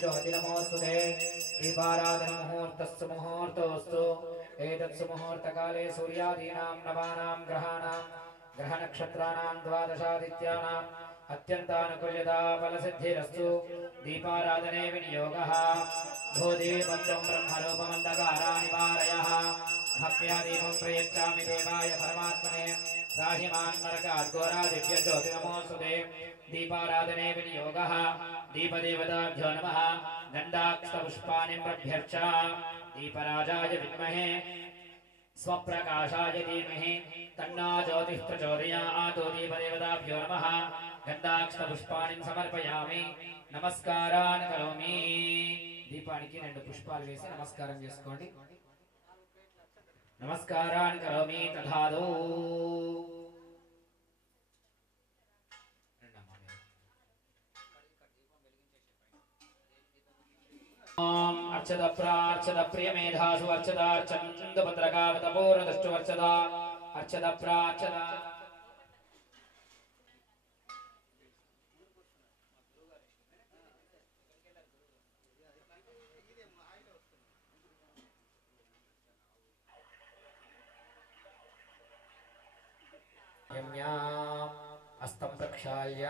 दिव्यज्योति नमोस्तुते दीपाराधन मुहूर्तस्सु मुहूर्तोऽस्तु एतत्सु मुहूर्तकाले सूर्यादीनां नवानां ग्रहाणां ग्रहनक्षत्राणां द्वादशादित्यानां अत्यन्तानुकूल्यता फलसिद्धिरस्तु दीपाराधने विनियोगः भूदीपत्वं ब्रह्मरूपमन्धकाराणि वारयः भक्त्या दीपं प्रयच्छामि देवाय परमात्मने राहिमान् नरकाद्घोरा दिव्यज्योति नमोस्तुते दीपाराधने विनियोगः दीपदेवताभ्यो नमः गन्धाक्षपुष्पाणि प्रभ्यर्च दीपराजाय विद्महे स्वप्रकाशाय धीमहि तन्नो ज्योतिः प्रचोदयात् दीपदेवताभ्यो नमः गन्धाक्षपुष्पाणि समर्पयामि नमस्कारान् करोमि दीपानिकी రెండు పుష్పాలు వేసి నమస్కారం చేసుకోండి नमस्कारान् करोमि तथादौ अर्चद प्रार्चद प्रियमेधासु अर्चदार्चन्दभद्रकावतपूर्णदृष्टु अर्चदा अर्चद प्रार्चद अस्तं प्रक्षाल्य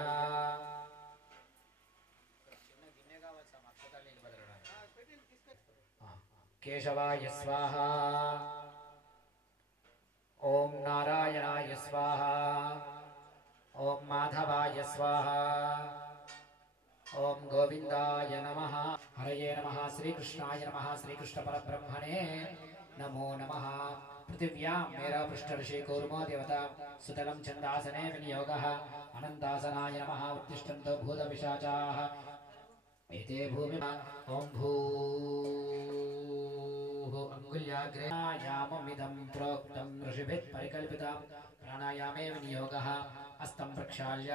केशवाय स्वाहा ओम नारायणाय स्वाहा ओम माधवाय स्वाहा ओम गोविंदाय नमः हरये नमः श्रीकृष्णाय नमः श्रीकृष्ण परब्रह्मणे नमो नमः पृथिव्यां मेरा पृष्ठ ऋषि कूर्मो देवता सुतलं छन्दासने विनियोगः अनन्तासनाय नमः उत्तिष्ठन्तो भूतपिशाचाः एते भूमि ओम भूः अंगुल्याग्रे प्राणायाममिदं प्रोक्तं ऋषिभिः परिकल्पितं प्राणायामे विनियोगः अस्तं प्रक्षाल्य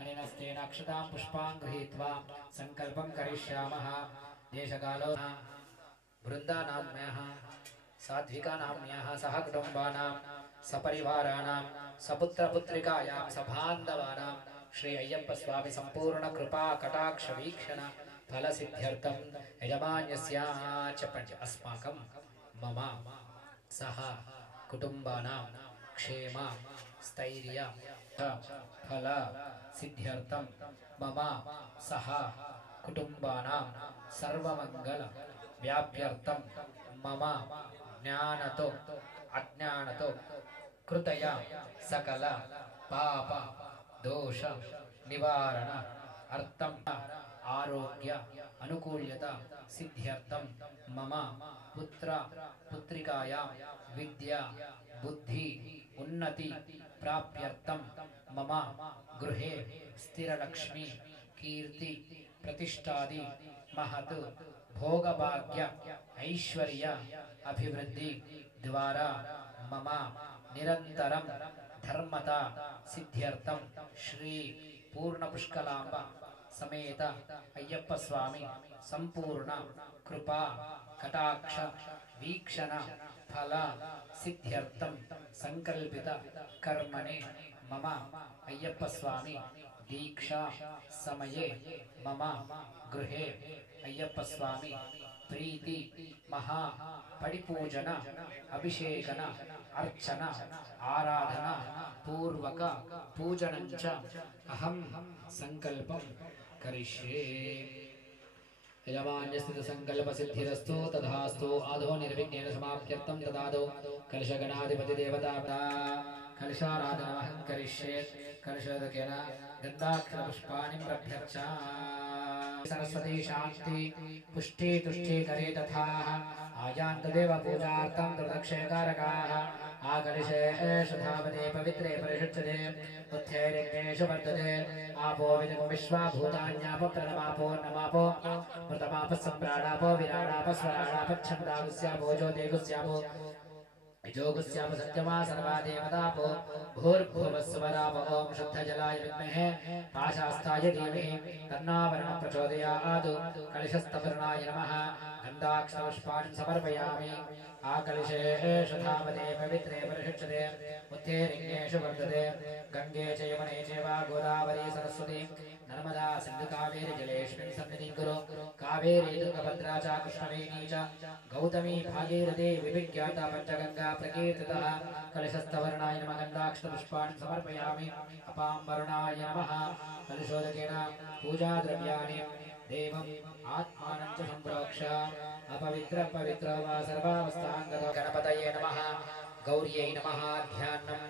अनेन स्तेन अक्षतां पुष्पां गृहीत्वा संकल्पं करिष्यामः देशकालो वृन्दानाम्यः साध्विका नाम्याः सह कुटुम्बानां सपरिवाराणां सपुत्रपुत्रिकायां सबान्धवानां श्री अय्यप्प स्वामी संपूर्ण कृपा कटाक्ष वीक्षण फलसिद्ध्यर्थं यजमान्यस्य च अस्माकं मम सह कुटुम्बानां क्षेम स्थैर्य फल सिद्ध्यर्थं मम सह कुटुम्बानां सर्वमंगल व्याप्यर्थं मम ज्ञानतो अज्ञानतो कृतया सकल पाप दोष निवारण अर्थम आरोग्य अनुकूल्यता सिद्ध्यर्थम मम पुत्र पुत्रिकाया विद्या बुद्धि उन्नति प्राप्यर्थम मम गृहे स्थिरलक्ष्मी कीर्ति प्रतिष्ठादि महत् भोगभाग्य ऐश्वर्य अभिवृद्धि द्वारा मम निरंतरं धर्मता सिद्ध्यर्थं श्री पूर्ण पुष्कलांब समेत अय्यप्प स्वामी संपूर्ण कृपा कटाक्ष वीक्षण फल सिद्ध्यर्थं संकल्पित कर्मणे मम अय्यप्प स्वामी दीक्षा समये मम गृहे अय्यप्प स्वामी प्रीति महा परिपूजन अभिषेकन अर्चन आराधना पूर्वक पूजनञ्च अहं संकल्पं करिष्ये यजमान्यस्थित संकल्प सिद्धिरस्तु तथास्तु आदौ निर्विघ्नेन समाप्त्यर्थं ददातु कलशगणाधिपति देवता कलशाराधनमहं करिष्ये कलशोदकेन गन्धाक्षरपुष्पाणि प्रभ्यर्च सरस्वती शांति पुष्टि तुष्टि करे तथा आयान्तदेव पूजार्थं दुर्दक्षकारकाः आकलिशेषु धावते पवित्रे परिषुच्यते उत्थैर्यज्ञेषु वर्तते आपो विदं विश्वा भूतान्यापो प्रणमापो नमापो मृतमापः सम्प्राणापो विराडापः स्वराडापः छन्दागुस्यापो ज्योतिगुस्यापो जोगस्याम सत्यमा सर्वा देवतापो भूर्भुवस्वराम ओम शुद्धजलाय विद्महे पाशास्ताय धीमहि तन्नो वरुणः प्रचोदयात् कलशस्थवर्णाय नमः गन्धाक्षपुष्पाणि समर्पयामि आकलशे शतावदे पवित्रे परिषिच्यते उत्तेरिण्येषु वर्तते गंगे च यमुने चैव गोदावरी सरस्वती नर्मदा सिन्धु कावेरी जलेष्मिन् सन्निधिं कुरु कावेरी तुङ्गभद्रा च कृष्णवेणी च गौतमी भागीरथी विविख्याता पञ्चगङ्गा प्रकीर्तितः कलशस्थवर्णाय नमः गन्धाक्षपुष्पाणि समर्पयामि अपां वरुणाय नमः कलशोदकेन पूजाद्रव्याणि देवम् आत्मानं च सम्प्रोक्ष अपवित्र पवित्र वा सर्वावस्थाङ्गतो गणपतये नमः गौर्यै नमः ध्यानं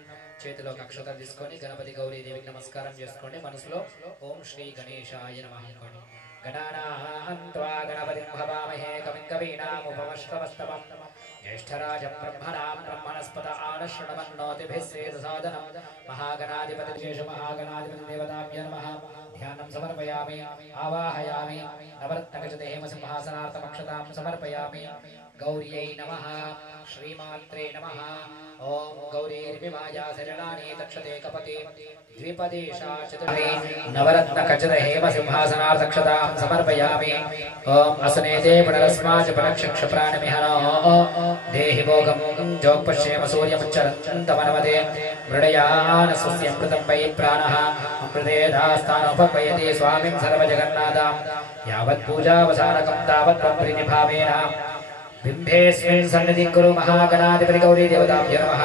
చేతిలో అక్షత తీసుకొని గణపతి గౌరీ దేవికి నమస్కారం చేసుకోండి మనసులో ఓం శ్రీ గణేశాయ నమః అనుకోండి గణానాహంత్వా గణపతిం భవామహే కవిం కవీనాముపమశ్రవస్తమం జ్యేష్ఠరాజం బ్రహ్మణాం బ్రహ్మణస్పత ఆనశ్రణమన్నోతిభిः సేదసాదనం మహాగణాధిపతి మహాగణాధిపతి దేవతాభ్యో నమః ధ్యానం సమర్పయామి ఆవాహయామి నవరత్నగజతే హేమసింహాసనార్థమక్షతాం సమర్పయామి గౌర్యై నమః శ్రీమాత్రే నమః ओम गौरीर्विमाया शरणानि तक्षते कपति द्विपदेशा चतुर्वे नवरत्न कचर हेम सिंहासनार्थक्षतां समर्पयामि ओम असनेते पुनरस्माच पुनक्षक्ष प्राणमिहनो देहि भोगं जोगपश्येम सूर्यमुच्चरन्तमनवदे मृडयान स्वस्यमृतं वै प्राणः अमृते दास्तानोपपयति स्वामिं सर्वजगन्नाथं यावत् पूजावसानकं तावत् प्रीतिभावेन बिंबेस्मिन् सन्निधिं कुरु महागणाधिपति गौरी देवताभ्यो नमः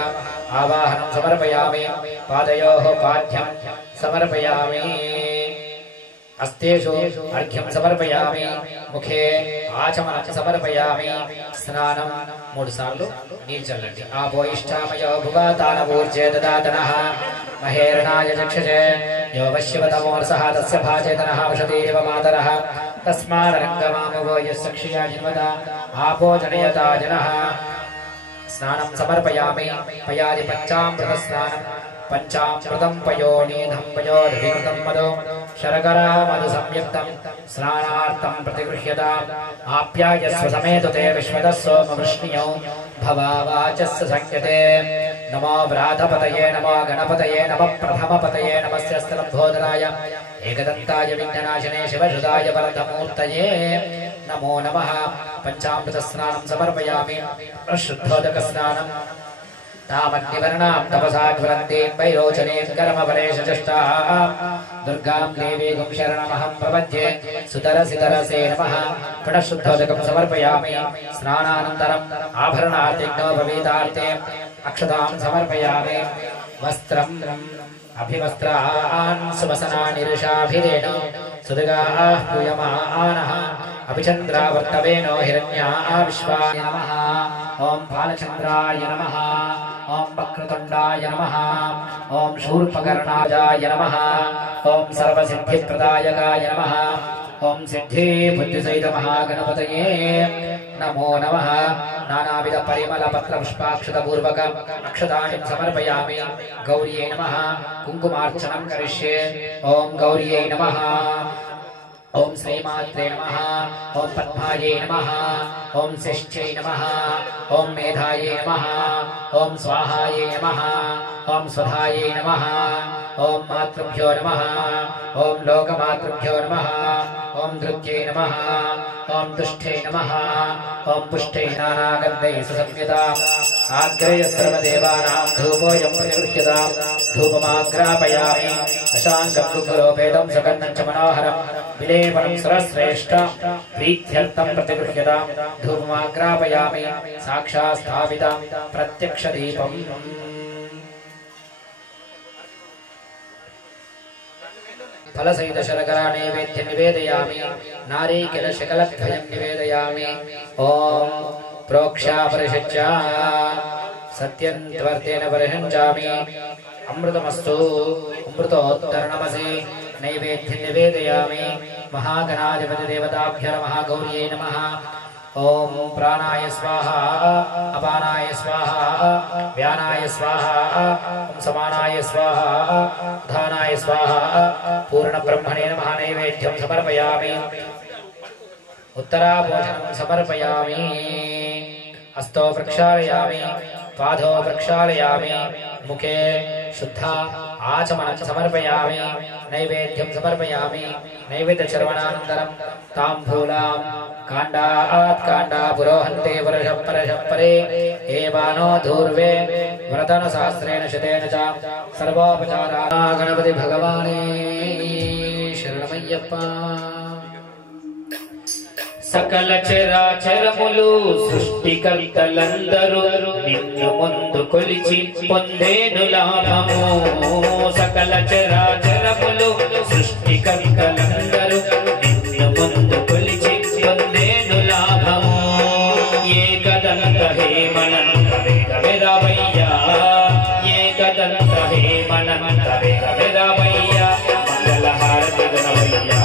आवाहनं समर्पयामि पादयोः पाद्यं समर्पयामि हस्तेषु अर्घ्यं समर्पयामि मुखे आचमनं समर्पयामि स्नानं 3 सार्लु नीरु चल्लंడి आपोइष्ठामयो भुवातानवूर्जे ददातनः महेरणाय चक्षुषे यो वश्यवतमोर्सः तस्य भाचेतनः वशतीरिव मातरः तस्मारङ्गमामवो यस्य क्षया जिन्वता आपो जनयता जनः स्नानं समर्पयामि पयादि पञ्चामृतस्नानं पंचामृतं पयोनिधं पयोदधिकृतं मदो शर्करा मधु संयुक्तं स्नानार्थं प्रतिगृह्यताम् आप्यायस्व समेतुते विश्वतः सोमवृष्ण्यो भवावाचस्य संयते नमो व्रातपतये नमो गणपतये नमः प्रथमपतये नमस्य स्तलम्भोदराय एकदन्ताय विघ्ननाशने शिवसुधाय वरदमूर्तये नमो नमः पंचामृतस्नानं समर्पयामि शुद्धोदकस्नानं तामग्निवर्णां तपसा ज्वलन्तीं वैरोचनीं कर्मफलेशचष्टां दुर्गां देवीं शरणमहं प्रपद्ये सुतरसितरसे नमः पुनः शुद्धोदकं समर्पयामि स्नानानन्तरम् आभरणार्थिग्नोपवीतार्थे अक्षतां समर्पयामि वस्त्रम् अभिवस्त्रान् सुवसनानि ऋषाभिरेण सुदगाः पूयमानः अभिचन्द्रावर्तवेनो हिरण्याः विश्वाय नमः ओं बालचन्द्राय नमः ओं वक्रतुण्डाय नमः ओं शूर्पकर्णाय नमः ओं सर्वसिद्धिप्रदायकाय नमः ओं सिद्धि बुद्धिसहित महागणपतये नमो नमः नानाविध परिमल पत्र पुष्पाक्षतपूर्वक अक्षतानि समर्पयामि गौर्यै नमः कुङ्कुमार्चनं करिष्ये ओं गौर्यै नमः ओं श्रीमात्रे नमः ओं पद्मायै नमः ओं शिष्ठ्यै नमः ओं मेधायै नमः ओं स्वाहायै नमः ओं स्वधायै नमः ओं मातृभ्यो नमः ओं लोकमातृभ्यो नमः ओं धृत्यै नमः ओं तुष्ठै नमः ओं पुष्टै नानागन्धैः सुसंयुताम् आग्रय सर्वदेवानां धूपोऽयं प्रतिगृह्यताम् धूपमाग्रापयामि दशाङ्गं कुकुरोपेदं सुगन्धं च मनोहरं विलेपनं सर्वश्रेष्ठ प्रीत्यर्थं प्रतिगृह्यताम् धूपमाग्रापयामि साक्षात् स्थापितं प्रत्यक्षदीपम् फलसहित शर्करा नैवेद्यं निवेदयामि नारीकेलशकलद्वयं निवेदयामि ओं प्रोक्षा परिषिच्य सत्यं त्वर्तेन परिषञ्चामि अमृतमस्तु अमृतोत्तरणमसि नैवेद्यं निवेदयामि महागणाधिपति देवताभ्यो नमः गौर्यै नमः ओम प्राणाय स्वाहा अपानाय स्वाहा व्यानाय स्वाहा ओम समानाय स्वाहा धानाय स्वाहा पूर्ण ब्रह्मणे नमः नैवेद्यं समर्पयामि उत्तराभोजनं समर्पयामि हस्तो प्रक्षालयामि पादो प्रक्षालयामि मुखे शुद्धा आचमनं समर्पयामि नैवेद्यं समर्पयामि नैवेद्यचर्वणानन्तरं ताम्बूलां काण्डात् काण्डा पुरोहन्ते वर्षः परे एवानो धूर्वे व्रतनशास्त्रेण शतेन च सर्वोपचारा गणपति भगवाने शरणमय्यप्पा सकल चराचरमुलु सृष्टिकर्तలందరూ నిన్ను ముందు కొలిచి పొందేను లాభము सकल చరాచరములు సృష్టికర్తలందరూ నిన్ను ముందు కొలిచి పొందేను లాభము ఏకదంత హేమనంత వేగమెరావయ్యా ఏకదంత హేమనంత వేగమెరావయ్యా మంగళహారతి గణవయ్యా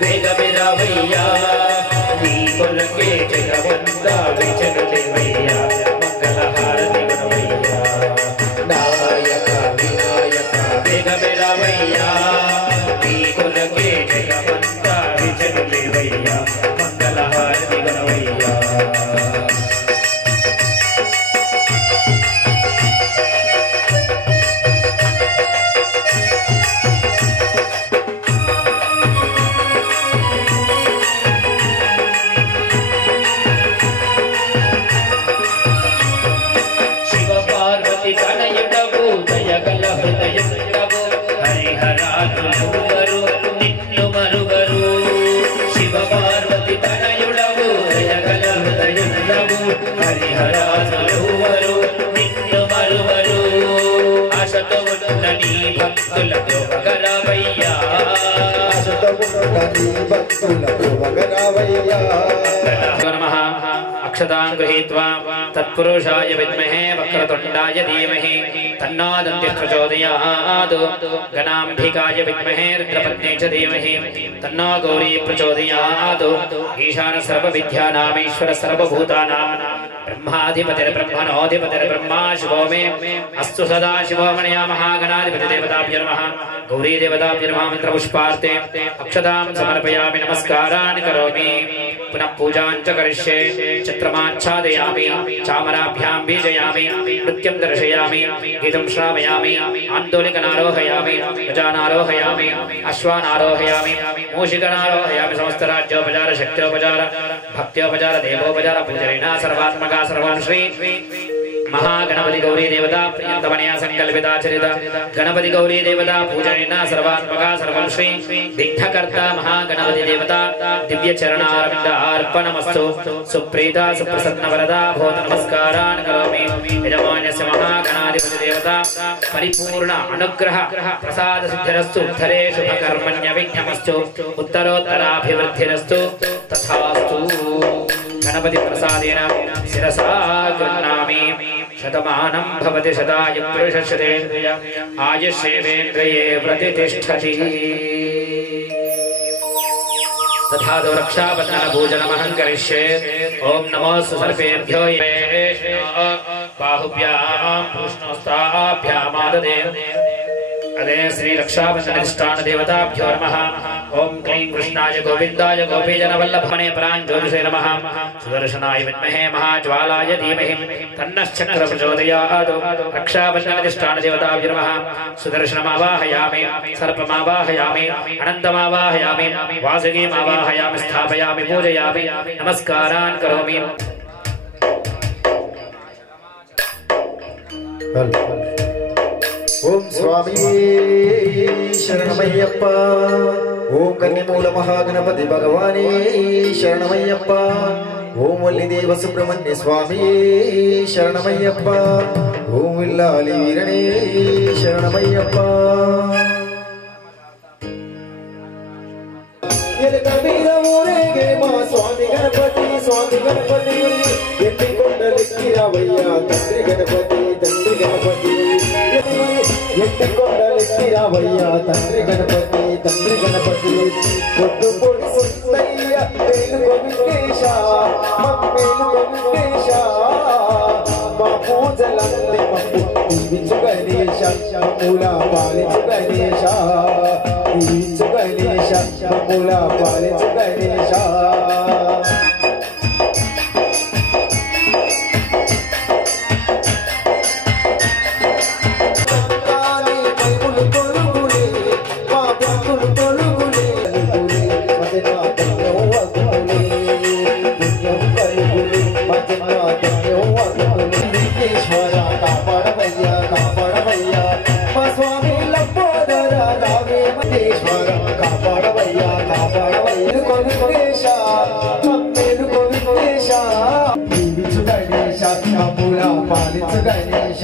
వేగమెరావయ్యా నీ కొలకే జగవంతా విచలదేవయ్యా మంగళహారతి గణవయ్యా నాయక వినాయక వేగమెరావయ్యా నీ కొలకే జగవంతా విచలదేవయ్యా మంగళహారతి గణవయ్యా अक्षतां गृहीत्वा तत्पुरुषाय विद्महे वक्रतुण्डाय धीमहि तन्नो दन्तिः प्रचोदयात् गणाम्बिकाय विद्महे रुद्रपत्न्यै च धीमहि तन्नो गौरी प्रचोदयात् ईशान सर्वविद्यानामीश्वर सर्वभूतानां ब्रह्माधिपतिर्ब्रह्मणोऽधिपतिर्ब्रह्मा शिवो मे अस्तु सदा शिवो मणया महागणाधिपतिदेवताभ्यो नमः गौरी देवताभ्यो नमः मन्त्रपुष्पार्थे अक्षतां समर्पयामि नमस्कारान् करोमि पुनः पूजां च करिष्ये चित्रमाच्छादयामि चामराभ्यां बीजयामि नृत्यं दर्शयामि गीतं श्रावयामि आन्दोलिकनारोहयामि गजानारोहयामि अश्वानारोहयामि मूषिकनारोहयामि समस्तराज्योपचार शक्त्योपचार भक्त्योपचार देवोपचार पूजनेन सर्वात्मका सर्वं श्री महागणपति गौरी देवता प्रियंतमनया संकल्पिताचरित गणपति गौरी देवता पूजनेन सर्वात्मका सर्वं श्री विघ्नकर्ता महागणपति देवता दिव्य चरणारविन्द अर्पणमस्तु सुप्रीता सुप्रसन्न वरदा भवतु नमस्कारान् करोमि यजमानस्य महागणाधिपति देवता परिपूर्ण अनुग्रह प्रसाद सिद्धिरस्तु उत्तरे शुभकर्मण्य विघ्नमस्तु उत्तरोत्तराभिवृद्धिरस्तु तथास्तु गणपति प्रसादेन शिरसा गृह्णामि शतमानं भवति शतायु पुरुषशतेन्द्रिय आयुष्येवेन्द्रिये प्रतिष्ठति तथा दो रक्षाबंधन पूजनमहं करिष्ये ओम नमो सर्पेभ्यो बाहुभ्यां पुष्णोस्ताभ्यामाददे अदे श्री रक्षाबंधन देवताभ्यो नमः ओम क्लीं कृष्णाय गोविंदाय गोपीजनवल्लभने प्राञ्जोतिषे नमः सुदर्शनाय विद्महे महाज्वालाय धीमहि तन्नश्चक्र प्रचोदयात् रक्षाबंधन देवताभ्यो नमः सुदर्शनमावाहयामि सर्पमावाहयामि अनन्तमावाहयामि वासुकीमावाहयामि स्थापयामि पूजयामि नमस्कारान् करोमि ओम स्वामी शरणमय्यप्पा ओम कन्निमूल महागणपति भगवाने शरणमय्यप्पा ओम वल्लीदेव सुब्रह्मण्य स्वामी शरणमय्यप्पा ओम विल्लाली वीरणे शरणमय्यप्पा स्वामी गणपति रावैया तंत्री गणपति रावैया तंत्री गणपति పొట్టు పొడి సుత్తయ్య మేలుకో విఘ్నేశ మేలుకో విఘ్నేశ మా పూజలంది మమ్ము దీవించు గణేశ మూల పాలించు గణేశ దీవించు గణేశ మూల పాలించు గణేశ గణేశ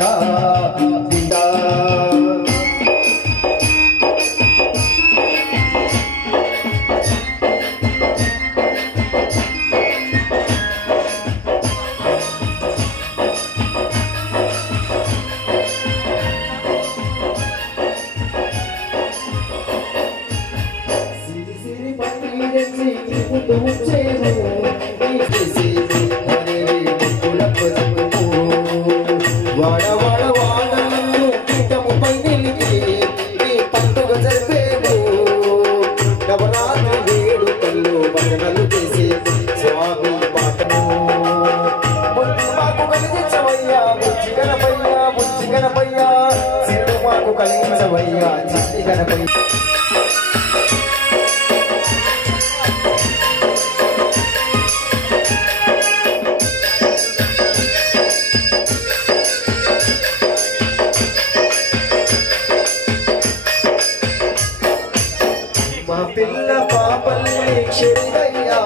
పిల్ల పాపల్ని క్షమిరయ్యా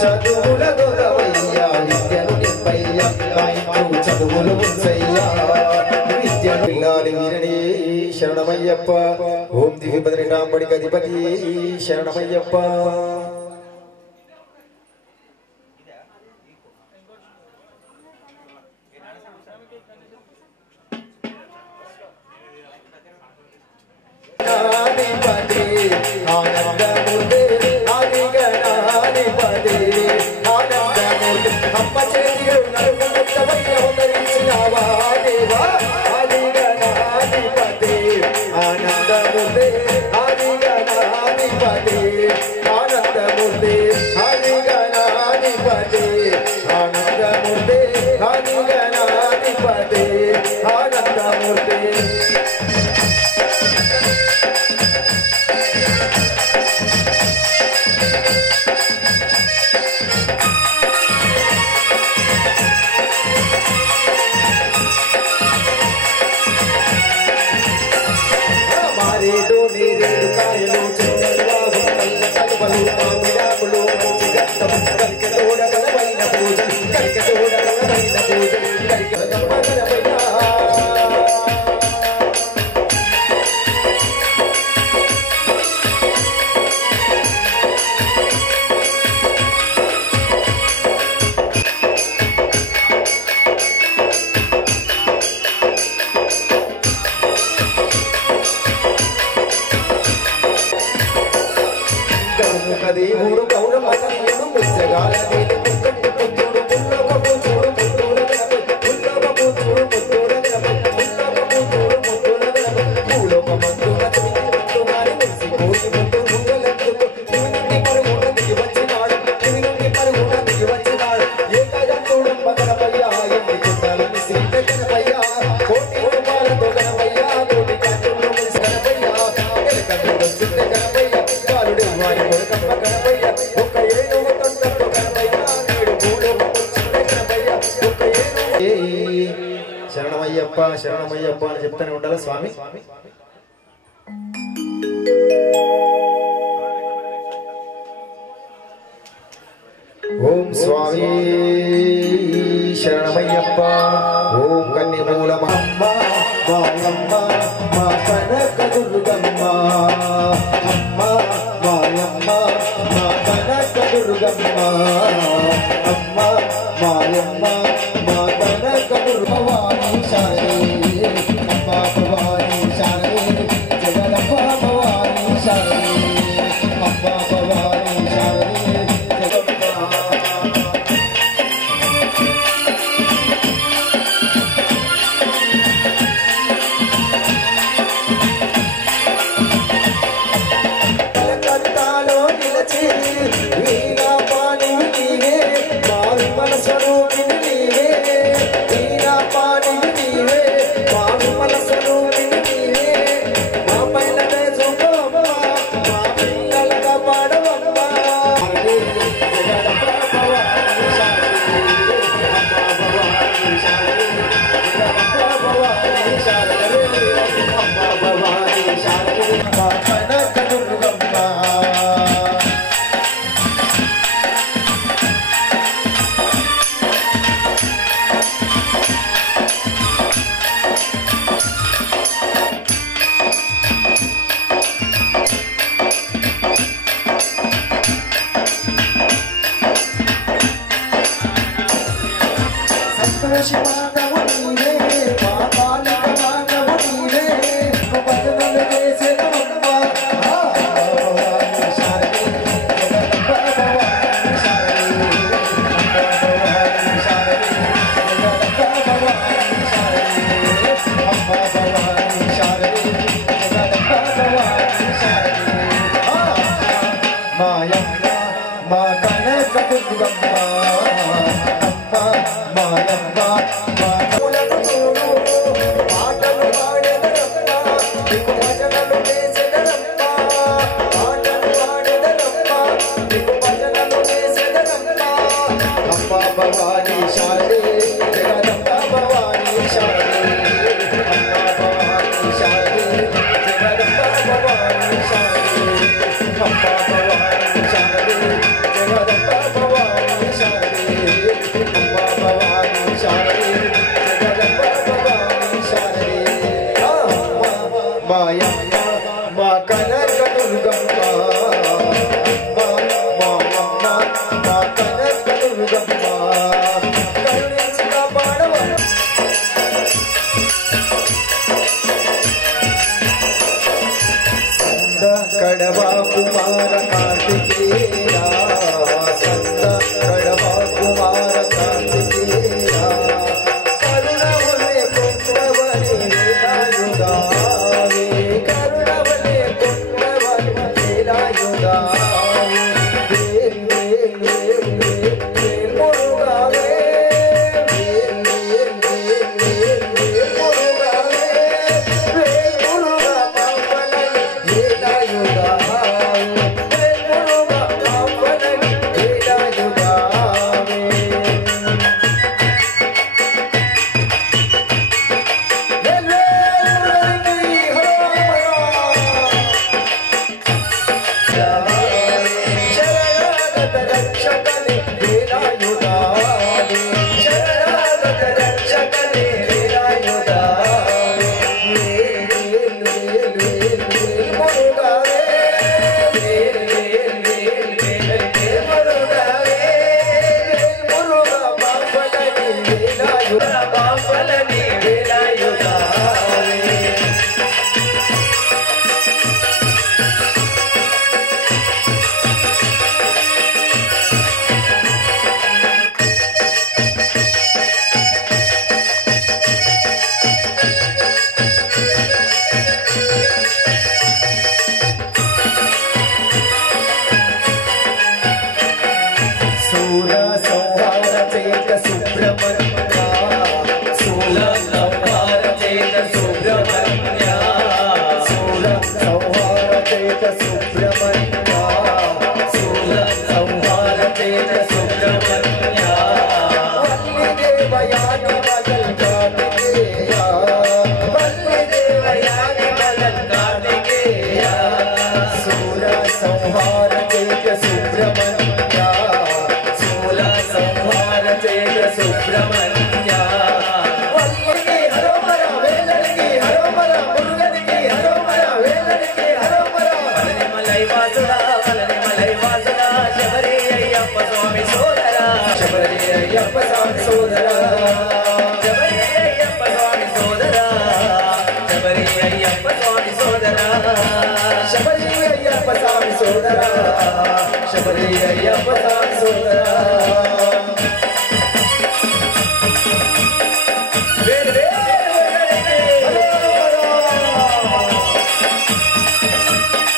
చదువుల దొరవయ్యా విద్యను నింపయ్యా కాయకు చదువులు ఉంచయ్యా విద్యను పిల్లాలి వీరని శరణమయ్యప్ప ఓం దివి బద్రికాంబడికి అధిపతి శరణమయ్యప్ప దేవుడు గౌరవమయ్యను ముచ్చగాల నీటి ముక్కటి పుత్రుడు పుల్లక పుత్రుడు పుత్రుడు పుల్లక పుత్రుడు పుత్రుడు పుల్లక పుత్రుడు పుత్రుడు పూలోక మందుల తిరిగి పట్టుగాని మురిసిపోయి ముందు ముంగలెత్తుకు తిరిగి పరుగున దిగి వచ్చినాడు తిరిగి పరుగున దిగి వచ్చినాడు ఏకదంతుడు గణపయ్య ఎన్ని కుండాలని శ్రీ గణపయ్య కోటి రూపాయలతో గణపయ్య కోటి కంచులు గణపయ్య ఎలకందుడు సిద్ధ గణపయ్య కాలుడు వారి కొడుకమ్మ గణపయ్య ఒక్క ఏనుగు తొందరతో గణపయ్య నేడు భూలోకం వచ్చింద గణపయ్య ఒక్క ఏనుగు శరణమయ్యప్ప శరణమయ్యప్ప అని చెప్తానే ఉండాలి స్వామి ఓం స్వామి శరణమయ్యప్ప ఓం కన్యమూలమమ్మ మాయమ్మ మా కనక దుర్గమ్మ అమ్మ మాయమ్మ మా కనక దుర్గమ్మ అమ్మ మాయమ్మ మా కనక దుర్గవాణి శారదే అమ్మ భవాని శారదే జగదంబ భవాని శారదే అమ్మ భవాని శారదే వీణా పాణి నీవే మారి మనసను సంతోషి మాధవు నీవే మా బాలిక మాధవు నీవే భజనలు చేసేదమ్మ శారదే మాయమ్మ మా కనక దుర్గమ్మ అమ్మ మాయమ్మ మా పూలను చూడు పాటలు పాడెదరమ్మ నీకు భజనలు చేసెదరమ్మ పాటలు పాడెదరమ్మ నీకు భజనలు చేసెదరమ్మ అమ్మ భవానీ శారదే జగదంబ భవానీ శారదే అమ్మ భవానీ శారదే జగదంబ భవానీ శారదే అమ్మ భవానీ శారదే జగదంబ భవానీ శారదే అమ్మ భవానీ శారదే జగదంబ భవానీ శారదే మాయమ్మ మా కనక దుర్గమ్మ మాయమ్మ మా కనక దుర్గమ్మ కరుణించి కాపాడవ కడవా కుమార కార్తికేయ సంత కడవా కుమార కార్తికేయ కరుణవలే పుత్రవని వేలాయుధావే కరుణవలే పుత్రవని వేలాయుధావే వేల్ వేల్ వేల్ వేల్ వేల్ మురుగావే వేల్ వేల్ వేల్ వేల్ వేల్ మురుగావే వేల్ మురుగా పాపలై వేలాయుధావే వేల్ మురుగా పాపలై వేలాయుధావే శరణాగత రక్షకనే వేలాయుధావే శరణాగత రక్షకనే వేలాయుధావే వేల్ వేల్ వేల్ వేల్ వేల్ మురుగావే వేల్ వేల్ వేల్ వేల్ వేల్ మురుగావే వేల్ మురుగా పాపలని వేలాయుధా పాపలని వేలాయుధావే శూల సంహార చేత సుబ్రహ్మణ్య శూల సంహార చేత సుబ్రహ్మణ్య శూల సంహార చేత సుబ్రహ్మణ్య శూల సంహార చేత సుబ్రహ్మణ్య వల్లి దేవయాని మగల్ కార్తికేయ వల్లి దేవయాని మగల్ కార్తికేయ శూల సంహార చేత సుబ్రహ్మణ్య శూల సంహార చేత సుబ్రహ్మణ్య వల్లికి హరోమర వేలడికి హరోమర మురుగనికి హరోమర వేలడికి హరోమర వలనిమలై వాసుడా శబరి అయ్యప్ప స్వామి సోదరా శబరి అయ్యప్ప స్వామి సోదరా శబరి అయ్యప్ప స్వామి సోదరా శబరి అయ్యప్ప స్వామి సోదరా శబరి అయ్యప్ప స్వామి సోదరా శబరి అయ్యప్ప స్వామి సోదరా వేల్ వేల్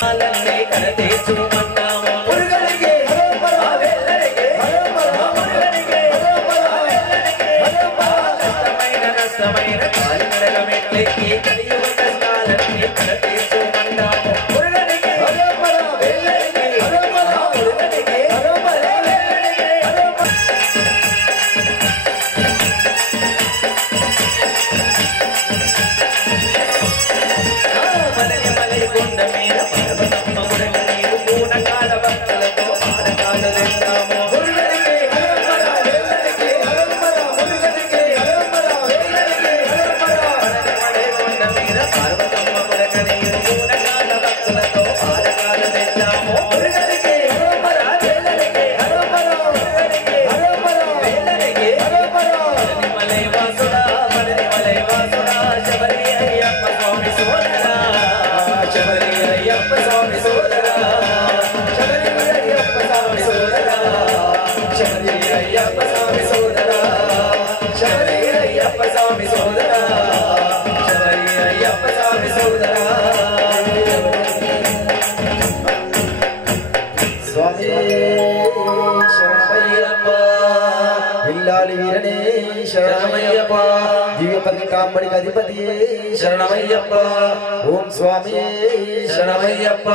అలన్నే కరతేసుమన్నాము మురుగనికి హరోమర వేలడికి హరోమర మురుగనికి హరోమర వేలడికి హరోమర నష్టమైన కాలినడగమెట్లెక్కి కలియుగ కష్టాలన్నీ కరతేసుమన్నాము మురుగనికి హరోమర వేలడికి హరోమర మురుగనికి హరోమర వేలడికి హరోమర మలయమలై కొండ మీద పర్వతమ్మ మురగ నీవు పూనకాల భక్తులతో పానకాలు తెస్తాము మురుగనికి హరోమర వేలడికి హరోమర మురుగనికి హరోమర వేలడికి హరోమర మలయమలై కొండ శరణమయ్యప్ప దివ్య పల్లికాంబడికి అధిపతి శరణమయ్యప్ప ఓం స్వామి శరణమయ్యప్ప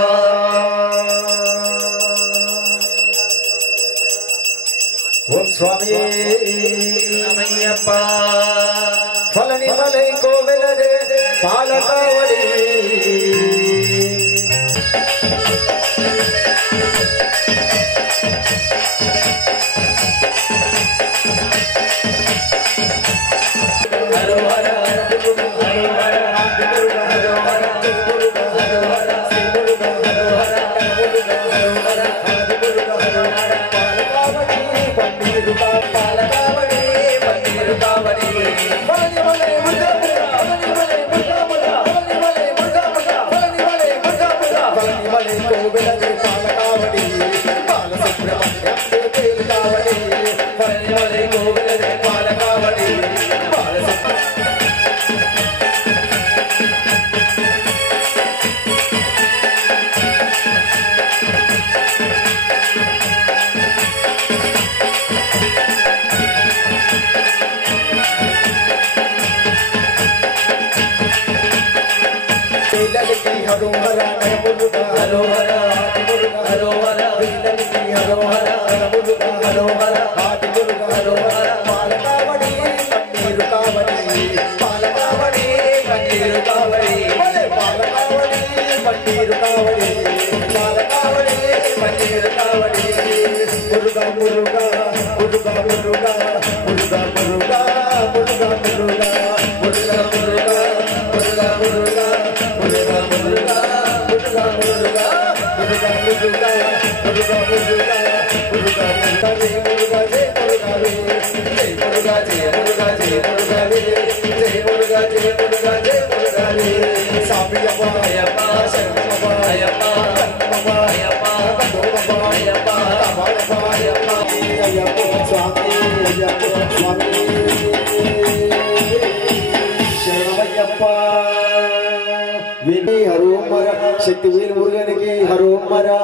ఓం స్వామి శరణమయ్యప్ప ఫలని మలై కోవెలరే పాలకావడి శక్తి వీరు మురుగనికి హరోమరా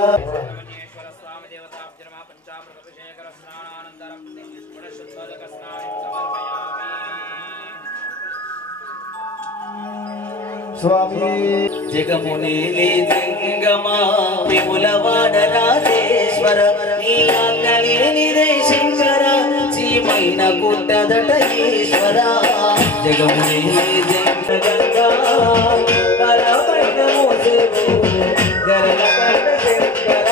స్వామి జగమునేలే జంగమా విములవాడ రాజేశ్వర నీ ఆజ్ఞలేనిదే శంకర చీమైన కుట్టదట ఈశ్వర జగమునేలే జంగంగా కలపైన మోసేవు గరల కంట శంకర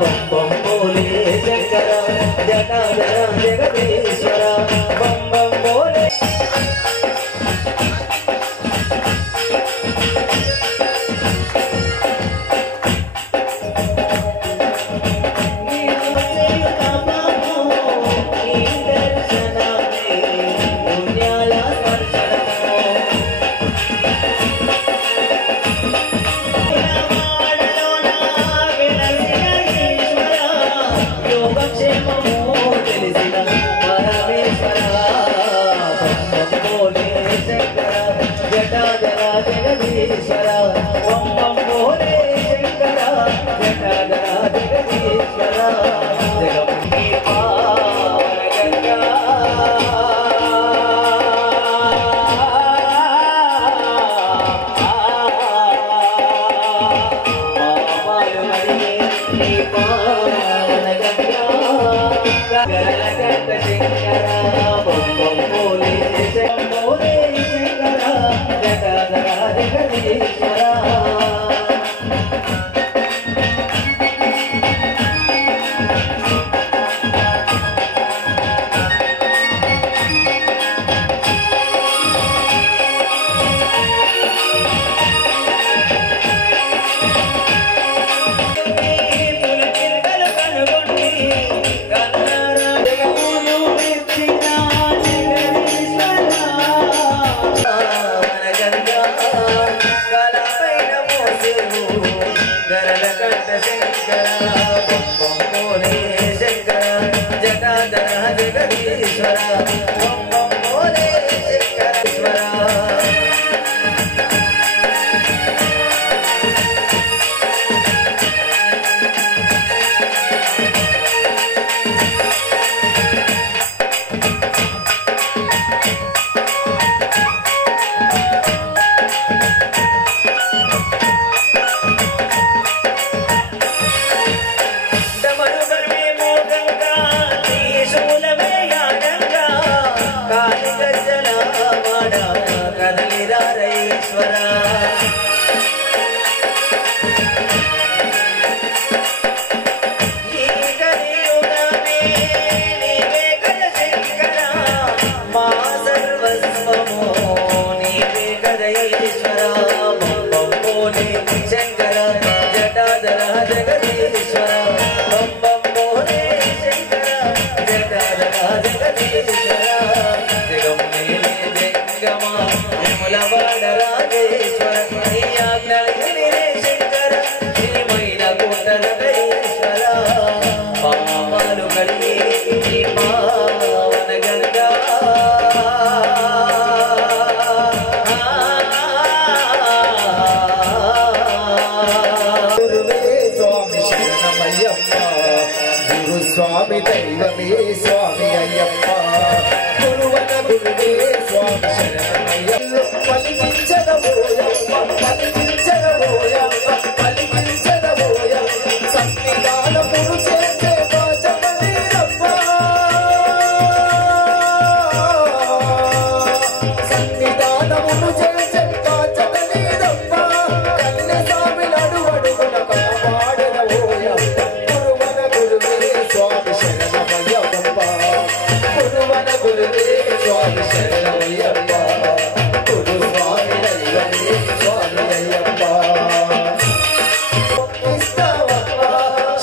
బొంబం బోలే శంకర జటాధర జగదీశ్వర బొంబం బోలే తెలిసిన సర్వస్వము నీవే కదయేశ్వర బొమ్మోనే శంకర జటాధర జగదీశ్వర బొమ్మోనే శంకర జటాధర జగదీశ్వర జగం మేలే జంగమా విమలవాడ రాజేశ్వర నీ ఆజ్ఞలే శంకర శ్రీమైన కోటరదేశ్వర పాపాలు కడిగి ఈ పావన గంగా గురువే స్వామి శరణమయ్యప్ప గురు స్వామి దైవమే స్వామి అయ్యప్ప గురువన గురువే స్వామి శరణమయ్యప్ప పలికించదవోయప్ప పలికించదవోయప్ప పలికించదవోయప్ప సంవిధానమును చేసే వాచమలీరప్ప సంవిధానమును చేసే వాచమలీరప్ప కన్న స్వామి నడువడుగున కాపాడదవోయప్ప గురువన గురువే స్వామి శరణమయ్యప్ప గురువన గురువే స్వామి శరణమయ్యప్ప గురు స్వామి దైవమే స్వామి అయ్యప్ప ఇస్తావప్ప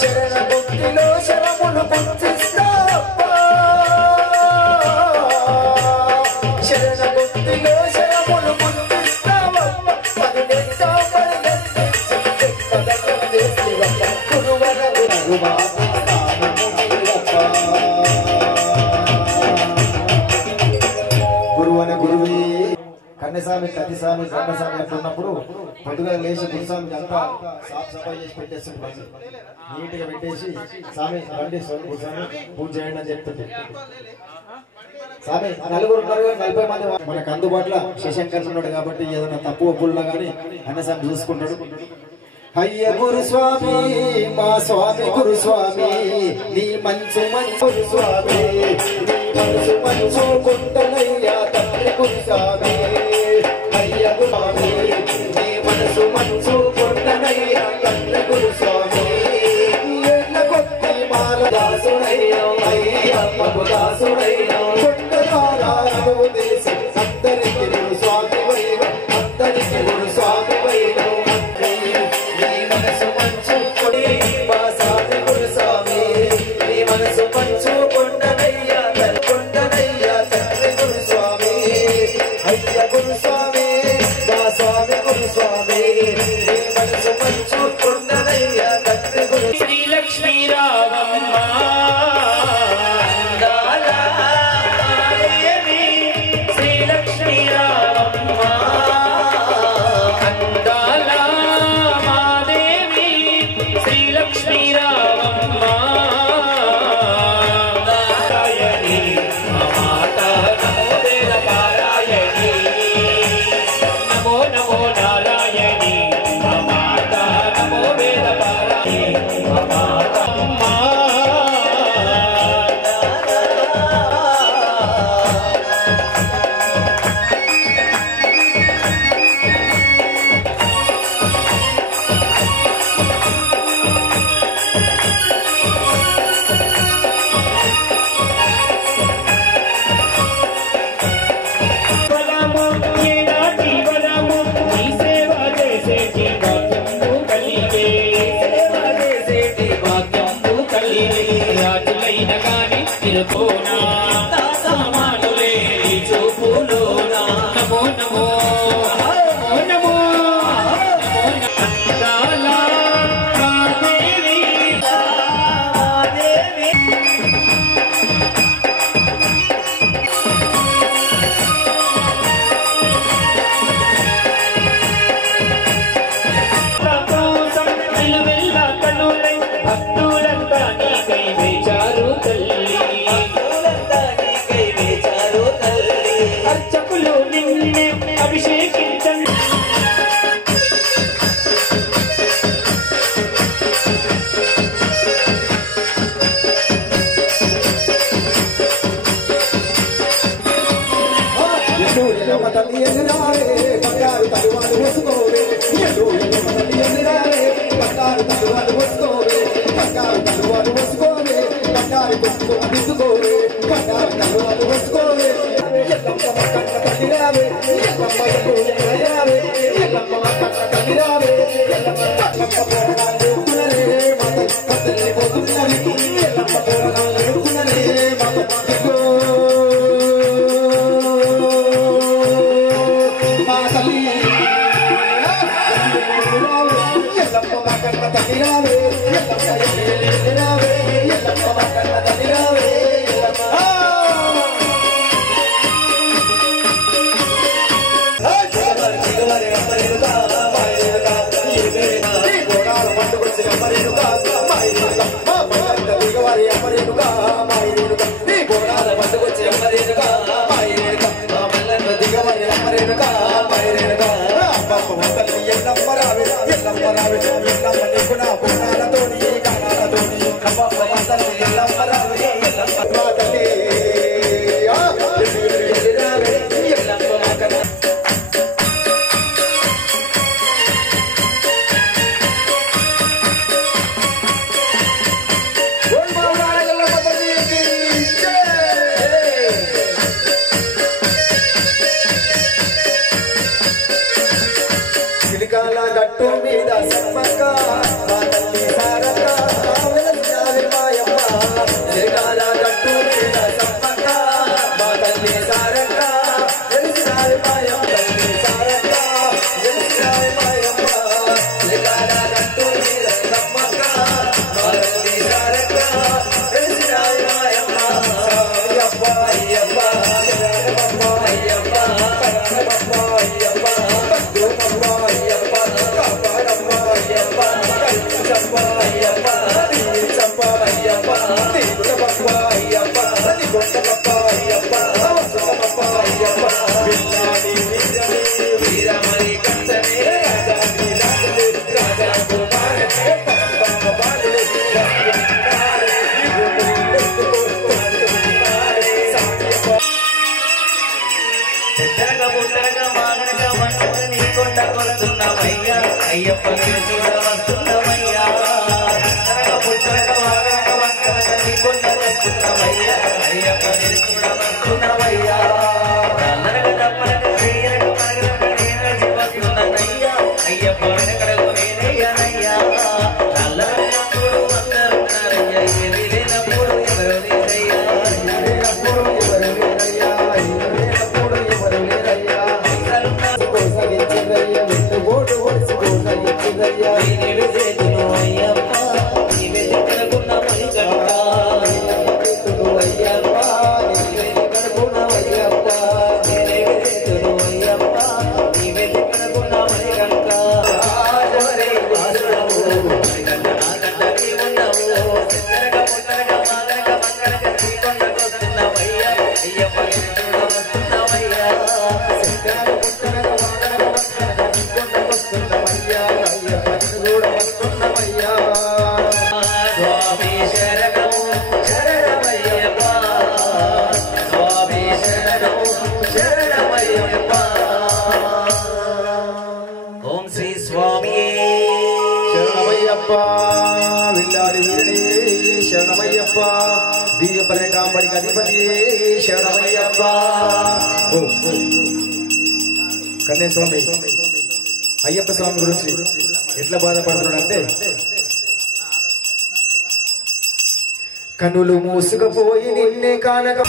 శరణ బుద్ధిలో శరములు పుట్టిస్తావప్ప శరణ బుద్ధిలో శరములు పుట్టిస్తావప్ప పదినెట్టా పడినెట్టించి చెక్కదగ్గర చేసేవప్ప గురువన గురువా గురువన గురువే కన్నస్వామి కన్నిస్వామి కన్నస్వామి అంటున్నప్పుడు పొద్దుగా లేచి గురుస్వామికి అంతా సాఫ్ సఫాయి చేసి పెట్టేస్తుంది బండి నీట్ గా పెట్టేసి స్వామి రండి గురుస్వామి పూజ చేయండి అని చెప్తుంది స్వామి నలుగురు ఉన్నారు 40 మంది మనకు అందుబాటులో శశంకర్ ఉన్నాడు కాబట్టి ఏదైనా తప్పు ఒప్పుల్లో కానీ అన్నస్వామి చూసుకుంటాడు అయ్య గురుస్వామి మా స్వామి గురుస్వామి నీ మంచు మంచు స్వామి నీ మనసు మంచు గుంటలయ్యా తండ్రి గురుస్వామి అయ్య గురుస్వామి నీ మనసు మంచు గుంటలయ్యా తండ్రి గురుస్వామి ఎల్ల కొట్టి మాల దాసుడయ్యో అయ్యప్పకు దాసుడయ్యో కొండదారాలు దేశ అందరికి గురుస్వామి వైవ అందరికి గురుస్వామి వైవ నీ మనసు మంచు కొడి బాసామి గురుస్వామి నీ మనసు మంచు కొండనయ్యా తండ్రి గురుస్వామి అయ్య గురుస్వామి బాసామి గురుస్వామి నీ మనసు మంచు కొండనయ్యా తండ్రి గురు శ్రీ లక్ష్మీ రావమ్మ అందాలదేవి శ్రీ లక్ష్మీ రావమ్మ అందాల మాదేవి శ్రీ లక్ష్మీ రావమ్మ నారాయణి మాత నమో వేద పారాయణి నమో నమో నారాయణి మాత నమో వేద పారాయణి మాత అమ్మా బలము ఏనాటి బలము నీ సేవ చేసేటి భాగ్యము కలిగే సేవ చేసేటి భాగ్యము కలిగే రాజులైన గాని తిరుకోనా సామానులే చూపులోనా నమో నమో నమో నమో అందాల మాదేవి మాదేవి కోసం నిలువెల్ల కనులై భక్తులంతా నీకై వేచారు తల్లి భక్తులంతా నీకై వేచారు తల్లి అర్చకులు నిన్నే అభిషేకించండి ఎల్లమ్మ తల్లి ఎదురారే బంగారు తలువాలు వేసుకోవే ఎల్లమ్మ తల్లి ఎదురారే బంగారు తలువాలు వేసుకోవే బంగారు తలువాలు వేసుకోవే బంగారు బంగారు కొట్టుకున్న దిద్దుకోవే బంగారు నలువలు వసుకోవే ఎల్లమ్మ కన్న తల్లిరావే ఎల్లమ్మ ఎల్లయ్యావే ఎల్లమ్మ కన్న తల్లిరావే ఎల్లమ్మ పోరాలు కునరే మత తల్లి పోతున్నది ఎల్లమ్మ పోరాలు కునరే మత మా తల్లి ఎల్లమ్మ కన్న తల్లిరావే ఎల్లమ్మ ఎల్లయ్యావే ఎల్లమ్మ కన్న తల్లిరావే గట్టు మీద సమ్మక్క మా తల్లి సారక్క వెలసినావే మాయమ్మ శ్రీకాళ గట్టు మీద సమ్మక్క మా తల్లి సారక్క వెలసినావే మాయమ్మ తల్లి సారక్క వెలసినావే మాయమ్మ శ్రీకాళ గట్టు మీద సమ్మక్క మా తల్లి సారక్క వెలసినావే మాయమ్మ అయ్యప్ప అయ్యప్ప శరణమమ్మ అయ్యప్ప శరణమమ్మ అయ్యప్ప అయ్యప్ప వస్తున్నామయ్యా పుట్టరక వాగనక వంకరక నీ కొండ వస్తున్నామయ్యా అయ్యప్ప వస్తున్నామయ్యా నల్లరక తప్పనక చేయరక మనగనక నేను వస్తున్నానయ్యా అయ్యప్ప వెనకడకు నేనయ్యానయ్యా నల్లరకప్పుడు అందరున్నారయ్యా ఏమీ లేనప్పుడు ఎవరు లేరయ్యా లేనప్పుడు ఎవరు లేరయ్యా లేనప్పుడు ఎవరు లేరయ్యా శరణమయ్యప్ప దివ్య పర్యటాంబడికి అధిపతి శరణమయ్యప్ప కన్నే స్వామి అయ్యప్ప స్వామి గురించి ఎట్లా బాధపడుతున్నాడంటే కన్నులు మూసుకుపోయి నిన్నే కానక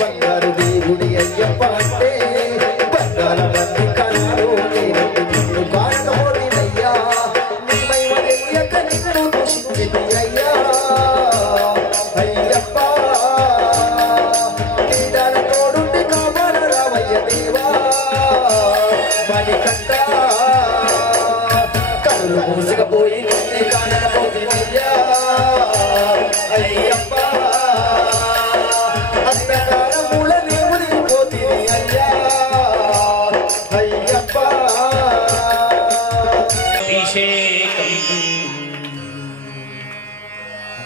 బంగారు దేవుడి అయ్యప్ప అంటే బంగారం కన్నులు నేను కానకపోయినయ్యా నీ మహిమ తెలియక నిన్ను దూషించింది అయ్యా అయ్యప్ప నీడాల తోడుండి కాపాడ రామయ్య దేవా మణికంఠ కన్నులు మూసుకుపోయి నిన్నే కానకపోయినయ్యా అయ్యప్ప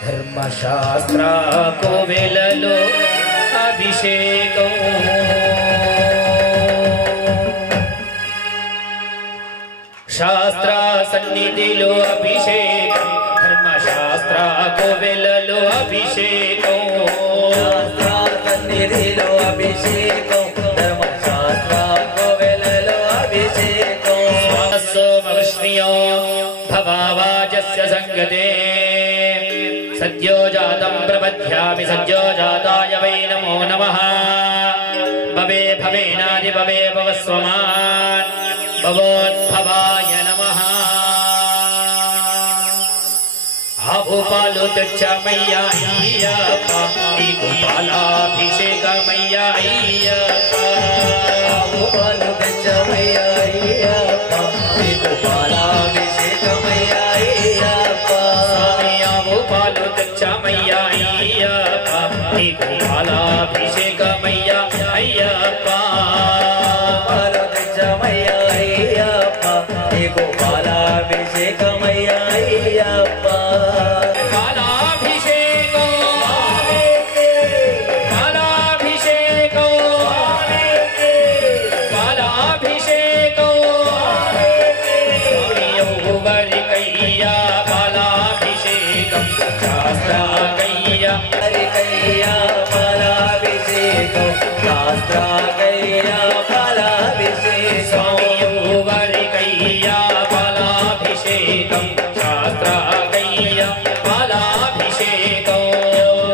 ధర్మశాస్త్ర కోవెలలో అభిషేకం శాస్త్ర సన్నిధిలో అభిషేకం ధర్మశాస్త్ర కోవెలలో అభిషేకం శాస్త్ర సన్నిధిలో అభిషేకం ధర్మశాస్త్ర కోవెలలో అభిషేకం సోమవృష్ణ్యో భవావాజస్య సంగతే సద్యో జాతం ప్రపద్యామి సద్యో జాతాయ వై నమో నమః భవే భవేనాది భవే భవస్వమాన్ భవోద్భవాయ నమః ఆభూపాలు తెచ్చమయ్యా అయ్యప్ప నీకు పాలాభిషేకమయ్యా అయ్యప్ప ఆభూపాలు తెచ్చమయ్యా అయ్యప్ప నీకు పాలాభిషేకమయ్యా అయ్యప్ప స్వామి ఆభూపాలు తెచ్చమయ్యా అయ్యప్ప నీకు పాలాభిషేకమయ్యా అయ్యప్ప పాలు తెచ్చమయ్యా అయ్యప్ప నీకు పాలాభిషేకమయ్యా అయ్యప్ప పాలాభిషేకం పాలాభిషేకం పాలాభిషేకం స్వామి ఎవరికయ్యా పాలాభిషేకం శాస్త్రాకయ్యా హరికయ్యా పాలాభిషేకం శాస్త్రాకయ్యా పాలాభిషేకం స్వామి ఎవరికయ్యా పాలాభిషేకం శాస్త్రాకయ్యా పాలాభిషేకం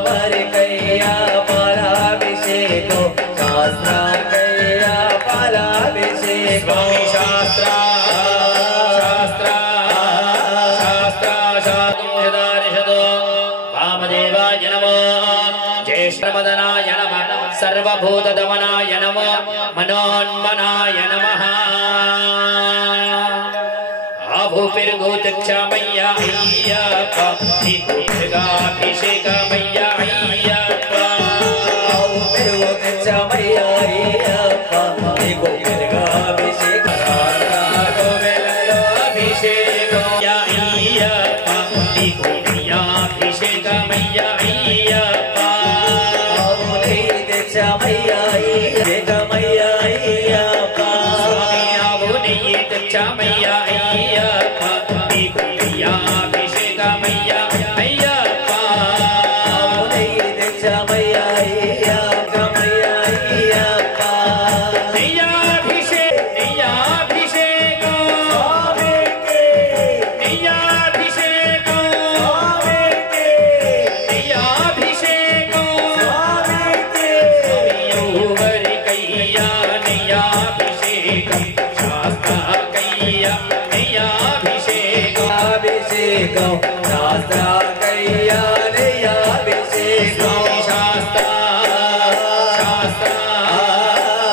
హరికయ్యా పాలాభిషేకం శాస్త్రాకయ్యా పాలాభిషేకం స్వామి శాస్త్ర శాస్త్ర శాస్త్ర శాస్త్రదారిషదో వామదేవాయ నమో జ్యేష్ఠమదనాయ నమః సర్వభూతదమనాయ నమో మనోన్మనాయ నమః ఆభూపిర్గోతిక్షమయ్యా అయ్యప్ప నీకు తిరుగాభిషేకమయ్యా అయ్యప్ప ఆవు పెరుగు తెచ్చమయ్యా అయ్యప్ప నీకు పెరుగాభిషేకం కోవెలలో అభిషేకం అయ్యప్ప నీకు ప్రియాభిషేకమయ్యా అయ్యప్ప ఆవు నెయ్యి తెచ్చమయ్యా అభిషేకమయ్యా అయ్యప్ప స్వామి ఆవు నెయ్యి తెచ్చామయ్యా అయ్యప్ప నీకు ప్రియాభిషేకమయ్యా అయ్యప్ప ఆవు నెయ్యి తెచ్చమయ్యా అయ్యప్పమయ్యా అయ్యప్ప నెయ్యాభిషేకం నెయ్యాభిషేకం స్వామికి నెయ్యాభిషేకం స్వామికి నెయ్యాభిషేకం స్వామికి ఎవరికయ్యా నెయ్యాభిషేకం శాస్త్రాకయ్యా నెయ్యాభిషేకం అభిషేకం శాస్త్రాకయ్యా నెయ్యాభిషేకం స్వామి శాస్త్ర శాస్త్ర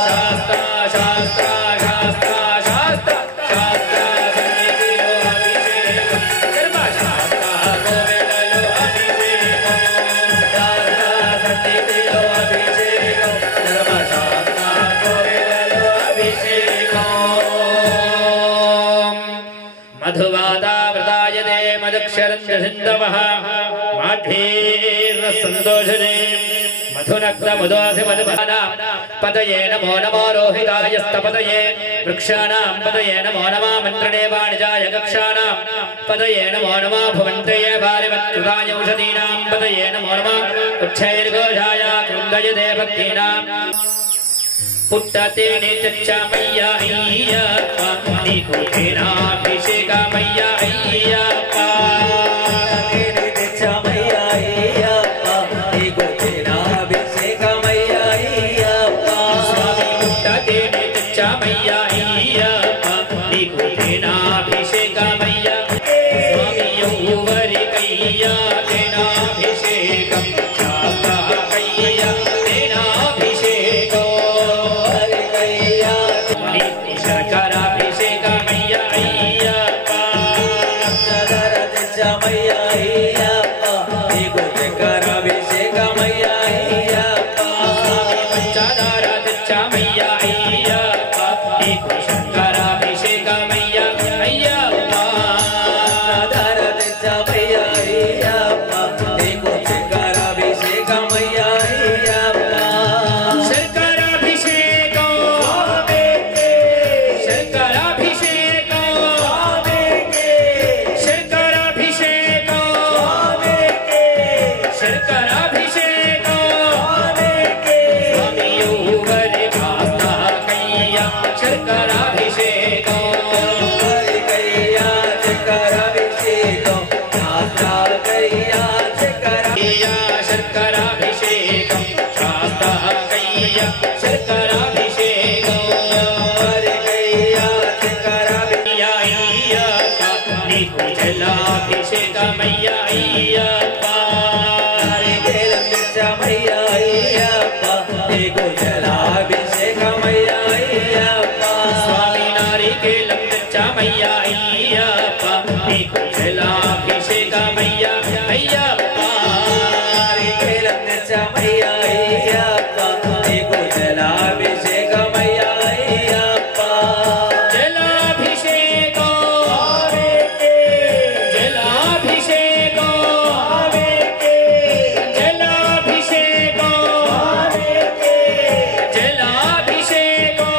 శాస్త్ర శాస్త్ర శాస్త్ర శాస్త్ర శాస్త్ర సన్నిధిలో అభిషేకం ధర్మశాస్త్ర కోవెలలో అభిషేకం శాస్త్ర సన్నిధిలో అభిషేకం ధర్మశాస్త్ర కోవెలలో అభిషేకం మధువాదావృతాయతే మదక్షరందసింధవః మాధ్వీర్నస్సంతోషనే మధునక్తముదోసి మధుపానాం పదయే నమో నమో రోహితాయస్తపదయే వృక్షాణాం పదయే నమో నమో మంత్రణే వాణిజాయ కక్షాణాం పదయే నమో నమో భువంతయే భారివత్కృతాయ ఔషధీనాం పదయే నమో నమో ఉచ్చైర్ఘోషాయ కృందయతే భక్తీనాం పుట్టతేనే తెచ్చామయ్యా అయ్యప్ప నీకు తేనాభిషేకమయ్యా అయ్యప్ప నేను తెచ్చమయ్యా అయ్యప్ప నీకు తేనాభిషేకమయ్యా అయ్యప్ప స్వామి పుట్టతేనే తెచ్చామయ్యా అయ్యప్ప నీకు తేనాభిషేకమయ్యా స్వామి ఎవరికయ్యా తేనాభిషేకం శాస్త్రాకయ్యా తేనాభిషేకం హరికయ్యా నీకు శర్కరాభిషేకమయ్యా అయ్యప్ప సదర తెచ్చమయ్యా అయ్యప్ప నీకు చక్రాభిషేకమయ్యా అయ్యప్ప పంచదార తెచ్చామయ్యా అయ్యప్ప నీకు శంకరాభిషేకమయ్యా అయ్యప్ప సదర తెచ్చమయ్యా అయ్యప్ప నీకు చక్రాభిషేకమయ్యా అయ్యప్ప శంకరాభిషేకం స్వామికి శంకరాభిషేకం స్వామికి జలాభిషేకమయ్యా అయ్యప్ప నారికేలం తెచ్చామయ్యా అయ్యప్ప నీకు జలాభిషేకమయ్యా అయ్యప్ప స్వామి నారికేలం తెచ్చామయ్యా అయ్యప్ప నీకు జలాభిషేకమయ్యా అయ్యప్ప నారికేలం తెచ్చామయ్యా అయ్యప్ప నీకు జలాభిషేకమయ్యా అయ్యప్ప జలాభిషేకం జలాభిషేకం జలాభిషేకం జలాభిషేకం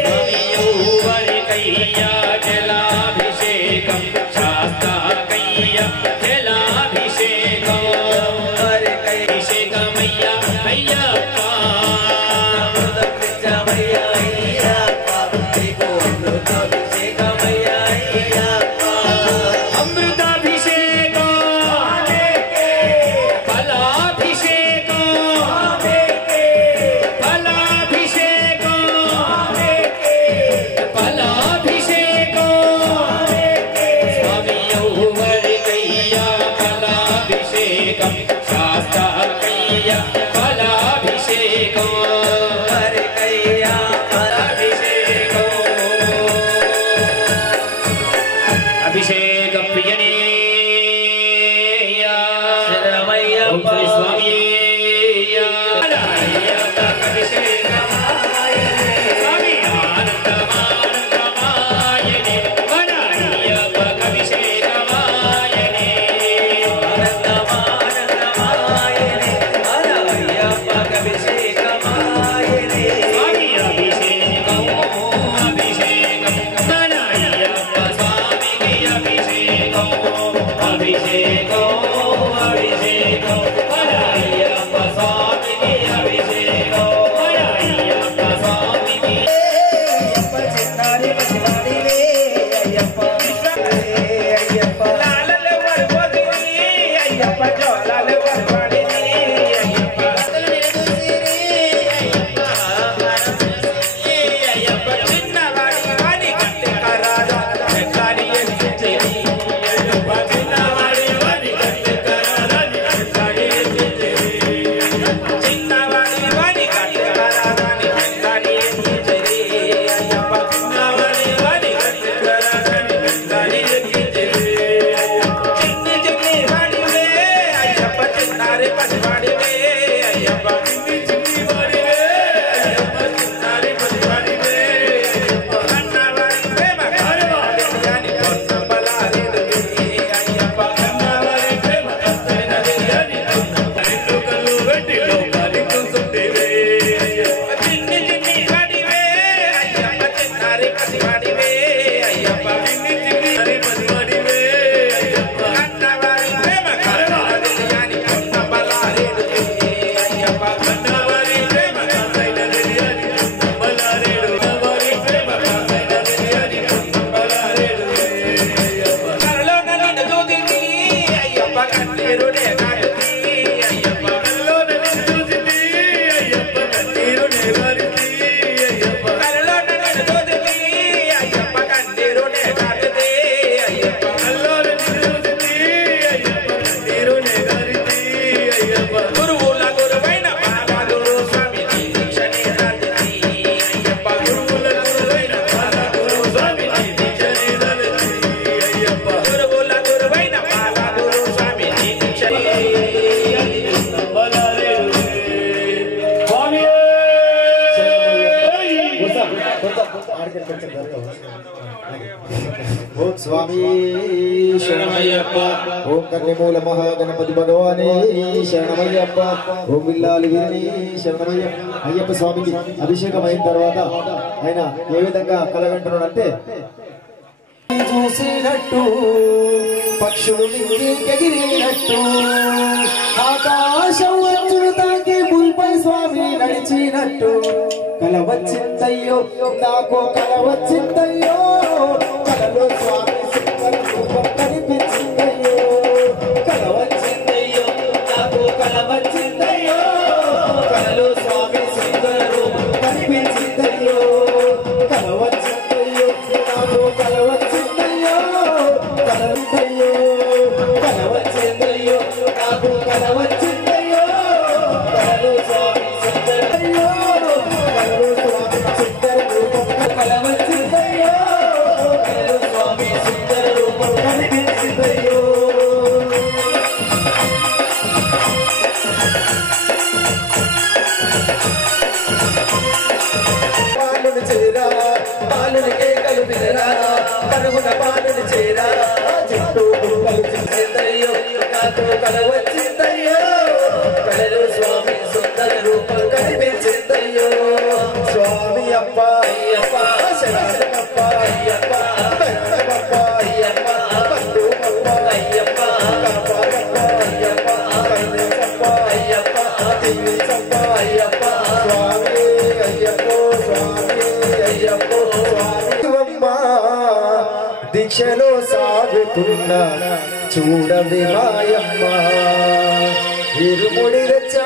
స్వామి ఎవరికయ్యా జలాభిషేకం శాస్త్రకయ్యా జలాభిషేకం అభిషేకమయ్యా అయ్యప్ప అమృతమయ్యా అయ్యప్ప నీకు అమృతాభిషేకమయ్యా అయ్యప్ప అమృతాభిషేకం ఫలాభిషేకం ఫలాభిషేకం ఫలాభిషేకం స్వామి ఎవరికయ్యా ఫలాభిషేకం శాస్త్రకయ్యా ఫలాభిషేకం హరికయ్యా ఫలాభిషేకం అభిషేక ప్రియనే శరణమయ్యప్ప స్వామి స్వామి ఆనందమానందమాయనే వనయ్యప్ప అభిషేకమాయనే ఆనందమానందమాయనే వనయ్యప్ప అభిషేకమాయనే స్వామి అభిషేకం అభిషేకం వనయ్యప్ప స్వామికి అభిషేకం అభిషేకం అభిషేకం వనయ్యప్ప స్వామికి అభిషేకం వనయ్యప్ప స్వామికి ఓం స్వామి శరణమయ్యప్ప. ఓం కన్యమూల మహాగణపతి భగవానే శరణమయ్యప్ప. ఓం బిల్లాలి వీరిని శరణమయ్యప్ప. అయ్యప్ప స్వామికి అభిషేకం అయిన తర్వాత ఆయన ఏ విధంగా కలగంటున్నాడంటే, చూసినట్టు పక్షులు ఎగిరినట్టు ఆకాశం వచ్చును తాకి భూమిపై స్వామి నడిచినట్టు కల వచ్చిందయ్యో నాకు కల వచ్చిందయ్యో కలలో స్వామి రూపం కనిపించిందయ్యో కల వచ్చిందయ్యో నాకు కల వచ్చిందయ్యో కలలో స్వామి సుందర రూపం కనిపించిందయ్యో కల వచ్చిందయ్యో నాకు కల వచ్చిందయ్యో కల వచ్చిందయ్యో నాకు కల వచ్చిందయ్యో కలలో స్వామి సుందర రూపం కనిపించిందయ్యో స్వామి అప్ప అయ్యప్ప శరణమప్ప అయ్యప్ప భక్తమప్ప అయ్యప్ప బంధుమప్ప అయ్యప్ప కాపాడప్ప అయ్యప్ప కరుణేశప్ప అయ్యప్ప దీవించప్ప అయ్యప్ప స్వామి అయ్యప్ప స్వామి అయ్యప్ప స్వామి దీక్షలో సాగుతున్న చూడవి మాయమ్మ ఇరుముడి రచ్చా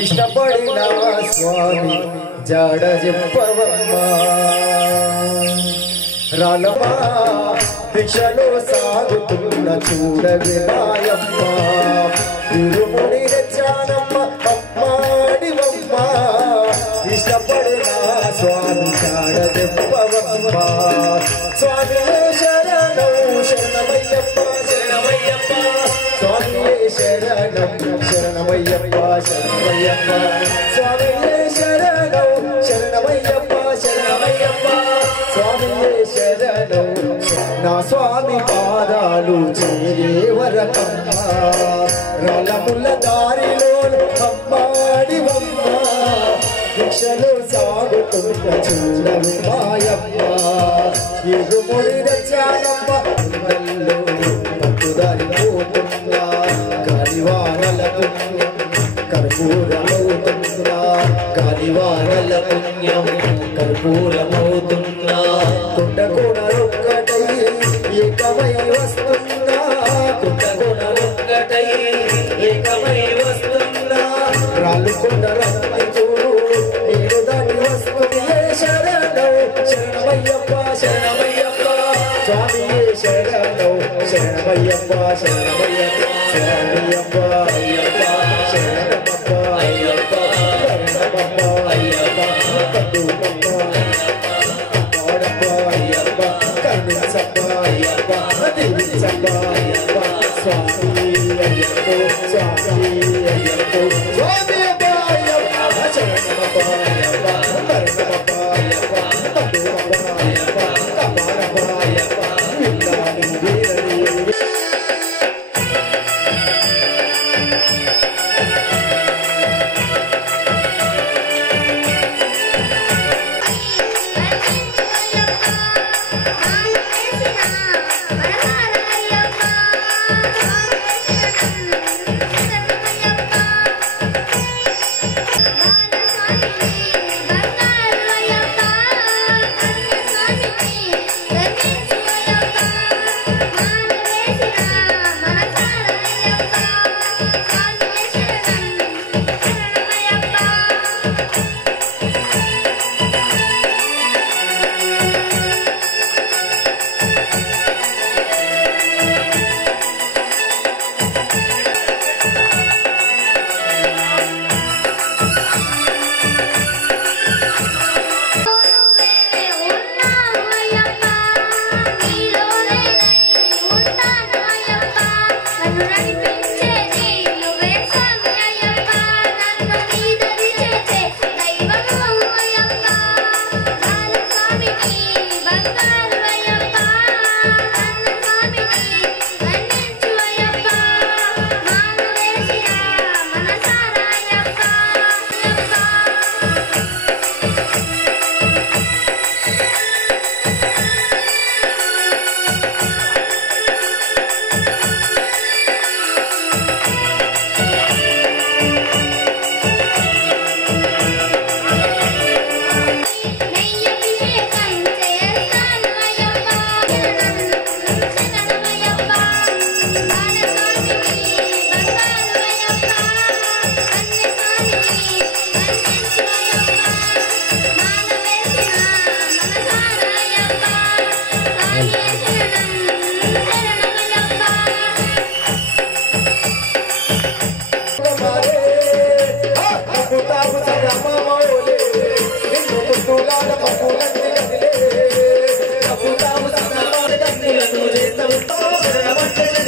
ఇష్టపడిన స్వామి జాడ చెప్పవమ్మా రాలమా దీక్షలో సాగుతున్న చూడవి మాయమ్మ ఇరుముడి రచ్చానమ్మ అమ్మాడివమ్మ ఇష్టపడిన స్వామి జాడ చెప్పవమ్మా స్వామి శరణం శరణమయ్యప్ప శరణమయ్యప్ప స్వామి శరణం శరణమయ్యప్ప శరణమయ్యప్ప స్వామి శరణం శరణమయ్యప్ప శరణమయ్యప్ప స్వామి శరణం నా స్వామి పాదాలు చేరే వరకమ్మ రలముల దారిలో అమ్మాడివమ్మ దీక్షలో సాగుతున్న చూడవి మాయమ్మ ఇరుముడి రచానమ్మ పట్టుదారి పోతున్నా గాలివానల పుణ్యం కర్పూరమవుతున్నా గాలివానల పుణ్యం కర్పూరమవుతున్నా కుండకోణరొక్కటై ఏకమై వస్తున్నా కుండకోణరొక్కటై ఏకమై వస్తున్నా రాళ్ళు కొండరమ్మ చూడు నేను దాన్ని వస్తుంది శరణం శరణమయ్యప్ప శరణమయ్యప్ప స్వామి శరణం శరణమయ్యప్ప శరణమయ్యప్ప శరణమయ్యప్ప అయ్యప్ప శరణమప్ప అయ్యప్ప శరణమప్ప అయ్యప్ప కట్టుమప్ప కాపాడప్ప అయ్యప్ప కరుణించప్ప అయ్యప్ప దీవించప్ప అయ్యప్ప స్వామి అయ్యప్ప స్వామి అయ్యప్ప స్వామి అయ్యప్ప శరణమప్ప అయ్యప్ప కరుణమప్ప అయ్యప్ప కట్టుమప్ప అయ్యప్ప కాపాడప్ప అయ్యప్ప విల్లాని వీరని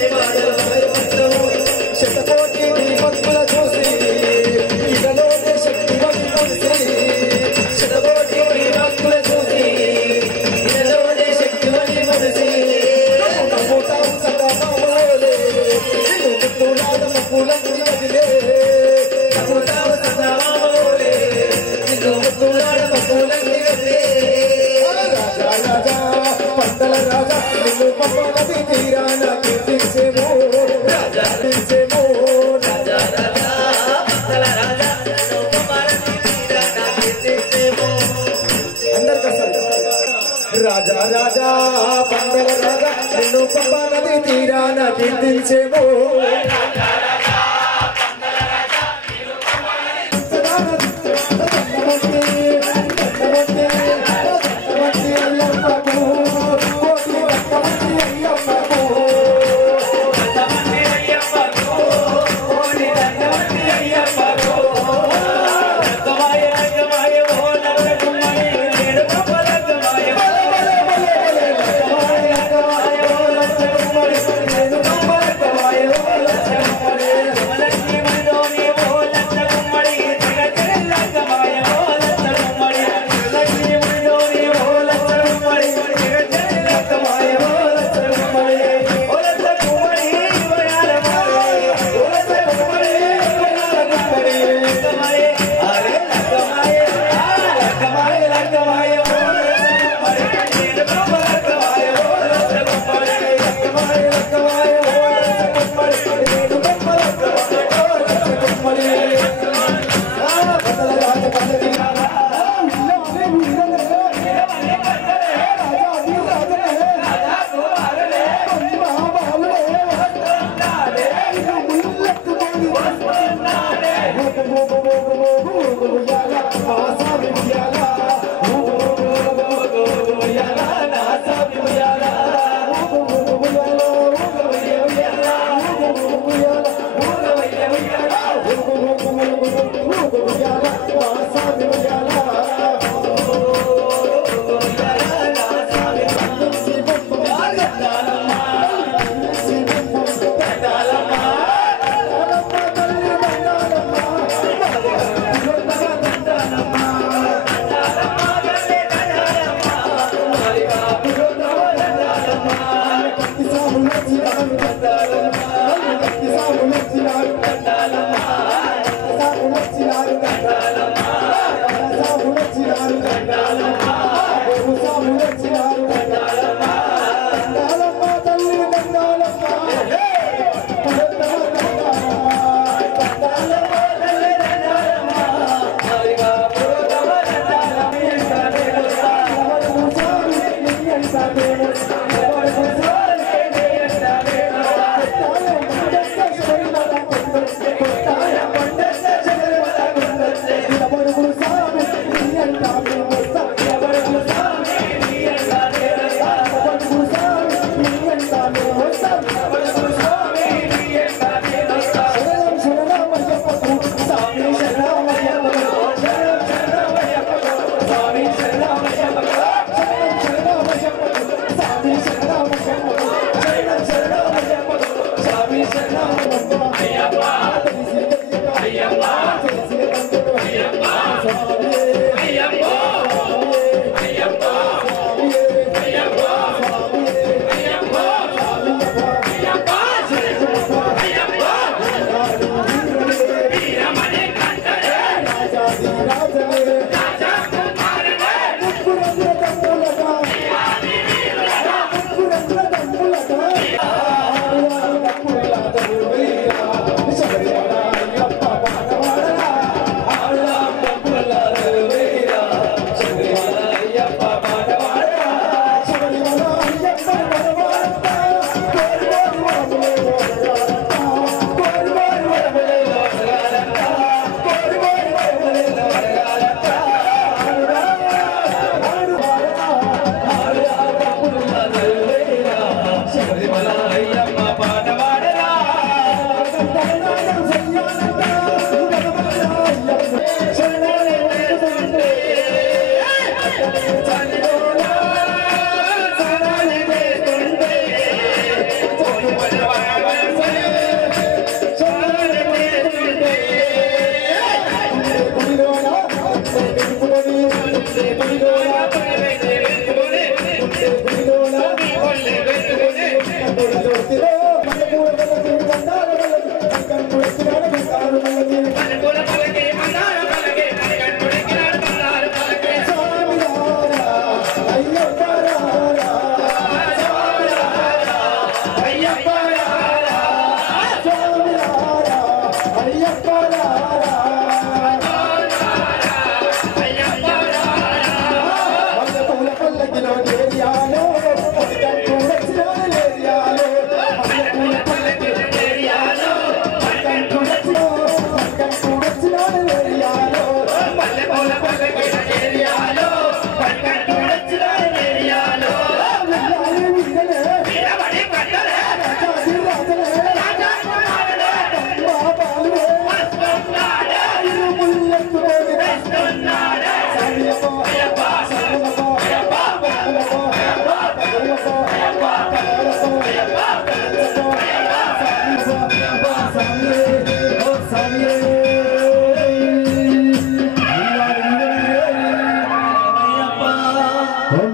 Thank you. నిన్ను పంపనది తీరాన కీర్తించేమో రాజా కీర్తించేమో రాజా రాజా పందల రాజా నిన్ను పంపనది తీరాన కీర్తించేమో అందరికీ అసలు రాజా రాజా పందల రాజా నిన్ను పంపనది తీరాన కీర్తించేమో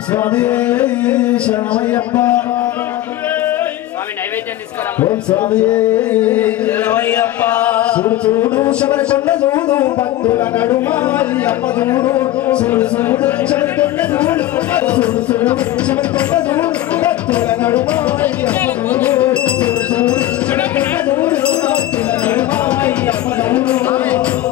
స్వామి శరణమయ్యప్ప స్వామి నైవేద్యం తీసుకురా ఓం స్వామి శరణమయ్యప్ప చూడు చూడు శబరికొండ చూడు భక్తుల నడుమ అయ్యప్ప చూడు చూడు చూడు శబరికొండ చూడు చూడు చూడు శబరికొండ చూడు భక్తుల నడుమ అయ్యప్ప చూడు చూడు చూడు శబరికొండ చూడు భక్తుల నడుమ అయ్యప్ప చూడు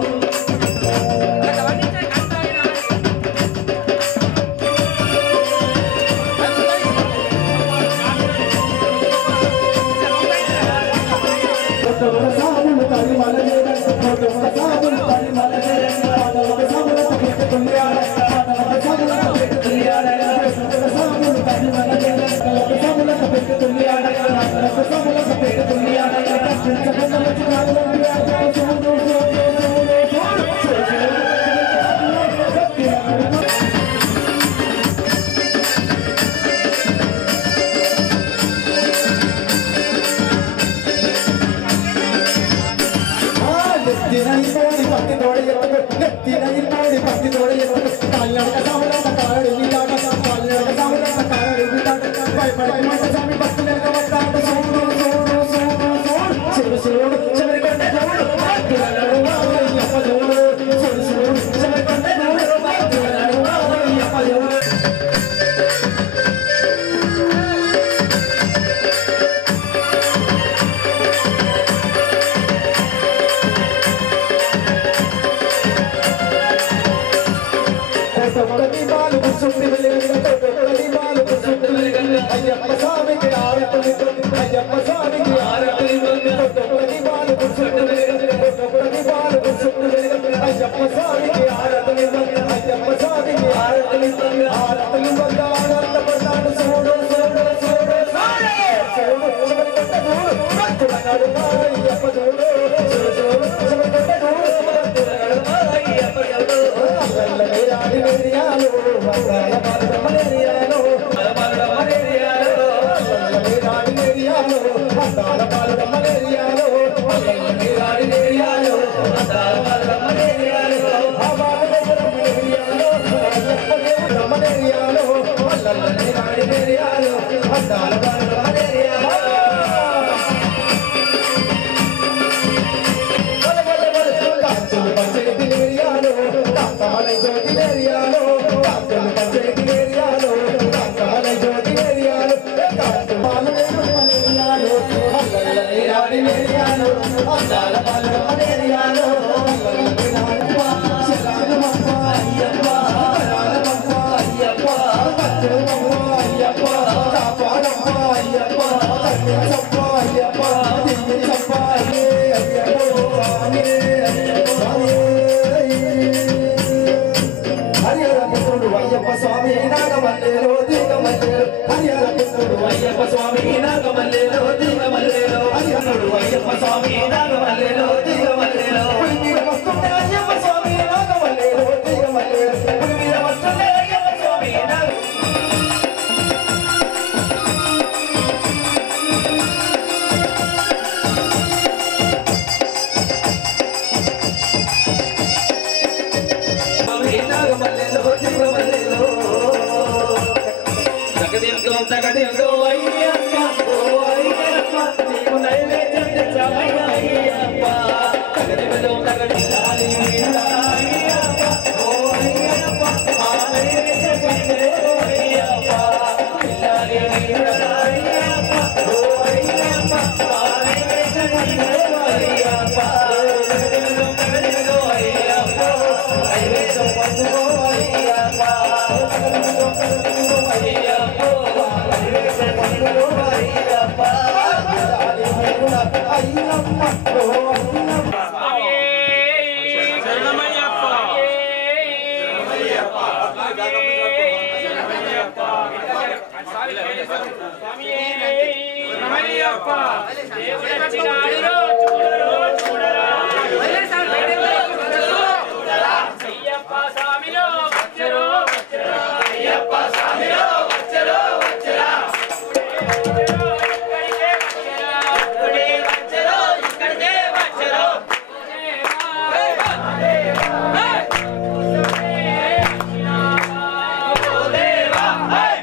Hey!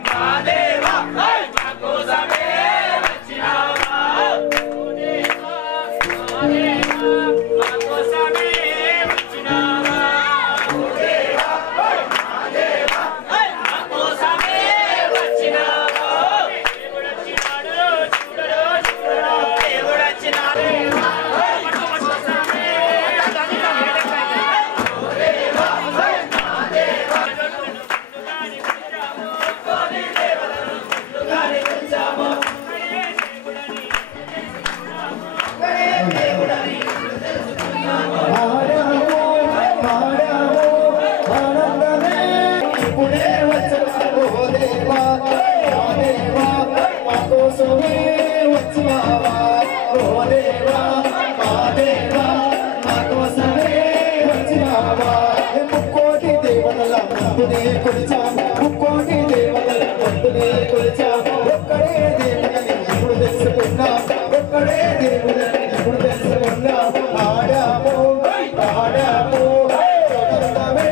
కొలిచాం ముక్కోటి దేవతల భక్తులే కొలిచాం ఒక్కడే దేవుడని ఇప్పుడు తెలుసుకున్నాం ఒక్కడే దేవుడని ఇప్పుడు తెలుసుకున్నాం ఆడాము పాడాము ఆనందమే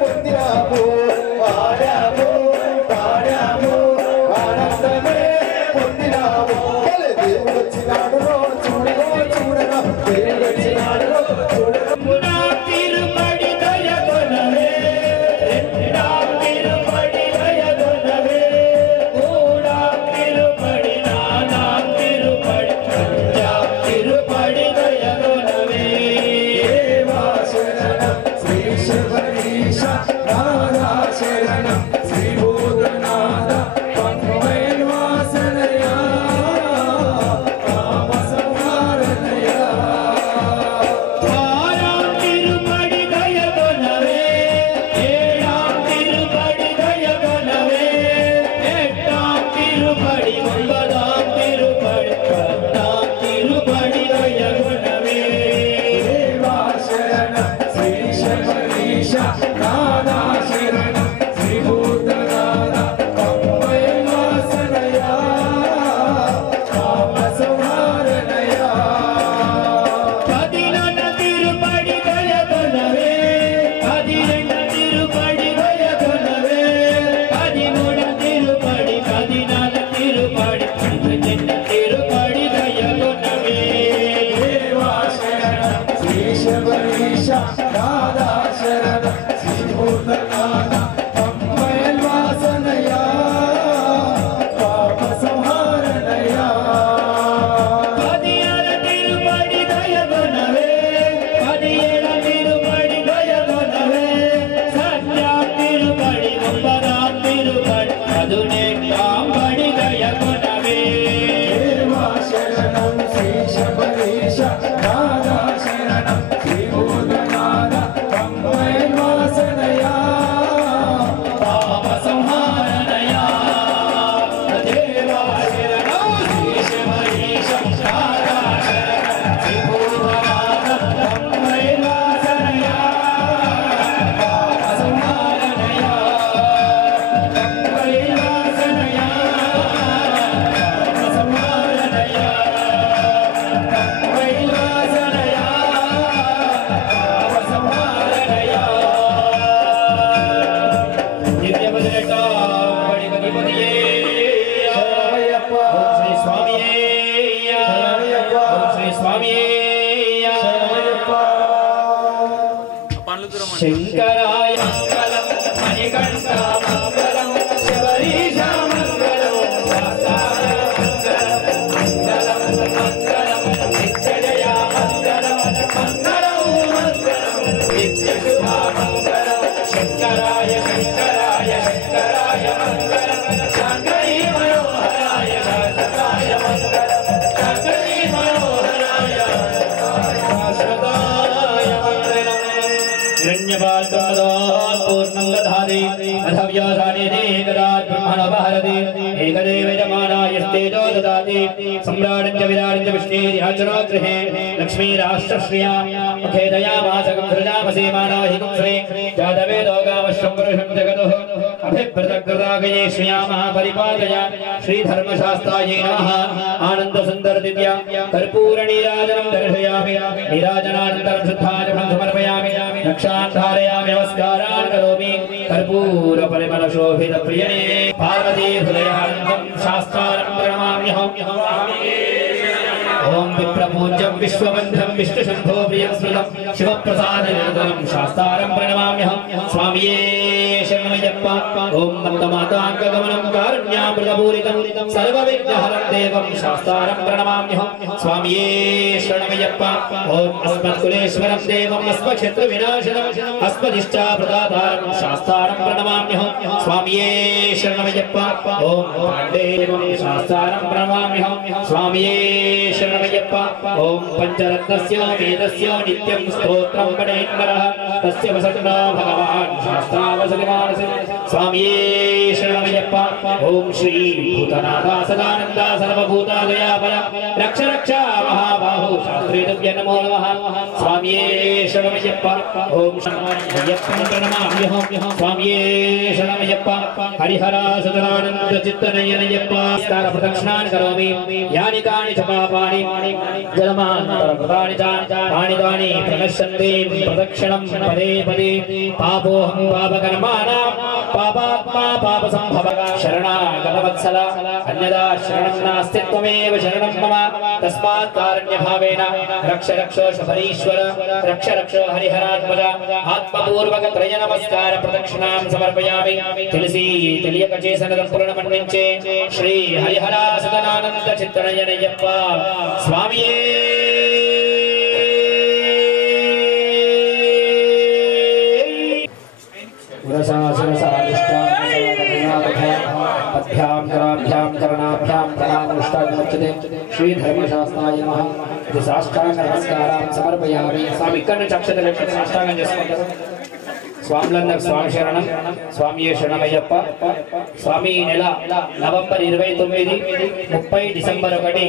పొందినాము ఆడాము పాడాము ఆనందమే పొందినాము దేవుడు వచ్చినాడు చూడగా చూడగా దేవుడు వచ్చినాడు చూడగా శంకరాయ మంగళం మణికంఠ మంగళం శబరీశ మంగళం శాస్త్రాయ మంగళం మంగళం మంగళం నిత్యజయ మంగళం మంగళం మంగళం నిత్యశుభ మంగళం శంకరాయ శంకరాయ శంకరాయ మంగళం శంకరీ మనోహరాయ శాశ్వతాయ మంగళం శంకరీ మనోహరాయ శాశ్వతాయ మంగళం पूर्णं दधाति अथ व्यासानेति एकदात् ब्रह्मणो भारति एकदेव यजमानायस्तेजो ददाति सम्राट् विराट् विष्णेर्याचनो गृहे लक्ष्मीराष्ट्रश्रिया मुखेदयामास गन्धर्जामसीमाना हि कुंसरे जातवेदो गामश्वं पुरुषं जगतुः अभिभृतकृतागये श्रियामः परिपालय श्रीधर्मशास्त्रायै नमः आनन्दसुन्दरदिव्या कर्पूरनीराजनं दर्शयामि नीराजनानन्तरं शुद्धाजलं समर्पयामि रक्षान्धारयामि नमस्कारान् करोमि कर्पूरपरिमलशोभितप्रियणे पार्वती हृदयानन्दं शास्त्रारं प्रणमाम्यहम् ओम विप्रपूज्यं विश्वबन्धं विष्णुशम्भो प्रियं स्मृतं शिवप्रसादनिरतनं शास्त्रारं प्रणमाम्यहं स्वामिये शरणमयप्पा ओम मत्तमाताङ्कगमनं कारुण्यामृतपूरितं सर्वविघ्नहरं देवं शास्त्रारं प्रणमाम्यहं स्वामिये शरणमयप्पा ओम अस्मत्कुलेश्वरं देवं अस्मक्षेत्रविनाशनं अस्मदिष्टाप्रदातारं शास्त्रारं प्रणमाम्यहं स्वामिये शरणमयप्पा ओम पाण्डेवं शास्त्रारं प्रणमाम्यहं स्वामिये शरणमयप्पा ओम पंचरत्नस्य वेदस्य नित्यं स्तोत्रं पठेन्नरः तस्य वसन्तो भगवान् शास्त्रावसतिमानसे स्वामिये शरणमयप्पा ओम श्री भूतनाथ सदानन्द सर्वभूतादयापय रक्ष रक्ष महाबाहो శ్రీరుభ్య నమో నమః స్వామియే శరణమయ్యప్ప ఓం శరణమయ్యప్ప ప్రణమామ్యహం స్వామియే శరణమయ్యప్ప హరిహర సదనానంద చిత్తనయనయ్యప్ప నమస్కార ప్రదక్షిణాన్ని కరోమి యాని కాని చ పాపాని జలమాంతరకృతాని చ తాని తాని ప్రణశ్యంతి ప్రదక్షిణం పదే పదే పాపోహం పాపకర్మాణాం పాపాత్మా పాప సంభవః శరణాగతవత్సల అన్యదా శరణం నాస్తి త్వమేవ శరణం మమ తస్మాత్ కారుణ్యభావేన రక్ష రక్షో శబరీశ్వర రక్ష రక్షో హరిహరాత్మజ ఆత్మపూర్వక త్రయ నమస్కార ప్రదక్షిణాం సమర్పయామి తులసి తెలియక చేసిన తప్పులను మన్నించే శ్రీ హరిహర సదనానంద చిత్తనయనయ్యప్ప స్వామియే पद्भ्यां कराभ्यां करणाभ्यां प्रणामोष्टाङ्गमुच्यते श्री धर्मशास्त्राय नमः ఇది సాష్టాంగ నమస్కారం సమర్పయామి స్వామి ఇక్కడ నుంచి అక్షత లక్షణ సాష్టాంగం చేసుకుంటారు స్వాములందరికి స్వామి శరణం స్వామియే శరణమయ్యప్ప స్వామి నెల నవంబర్ 29 30 డిసెంబర్ 1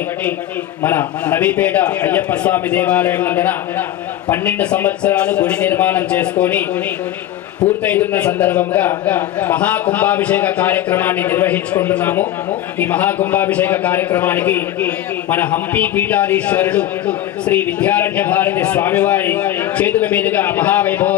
మన నవీపేట అయ్యప్ప స్వామి దేవాలయం నందన 12 సంవత్సరాలు గుడి నిర్మాణం చేసుకొని పూర్తయితున్న సందర్భంగా మహాకుంభాభిషేక కార్యక్రమాన్ని నిర్వహించుకుంటున్నాము ఈ మహాకుంభాభిషేక కార్యక్రమానికి మన హంపి పీఠాధీశ్వరుడు శ్రీ విద్యారణ్య భారతి స్వామివారి చేతుల మీదుగా మహావైభవ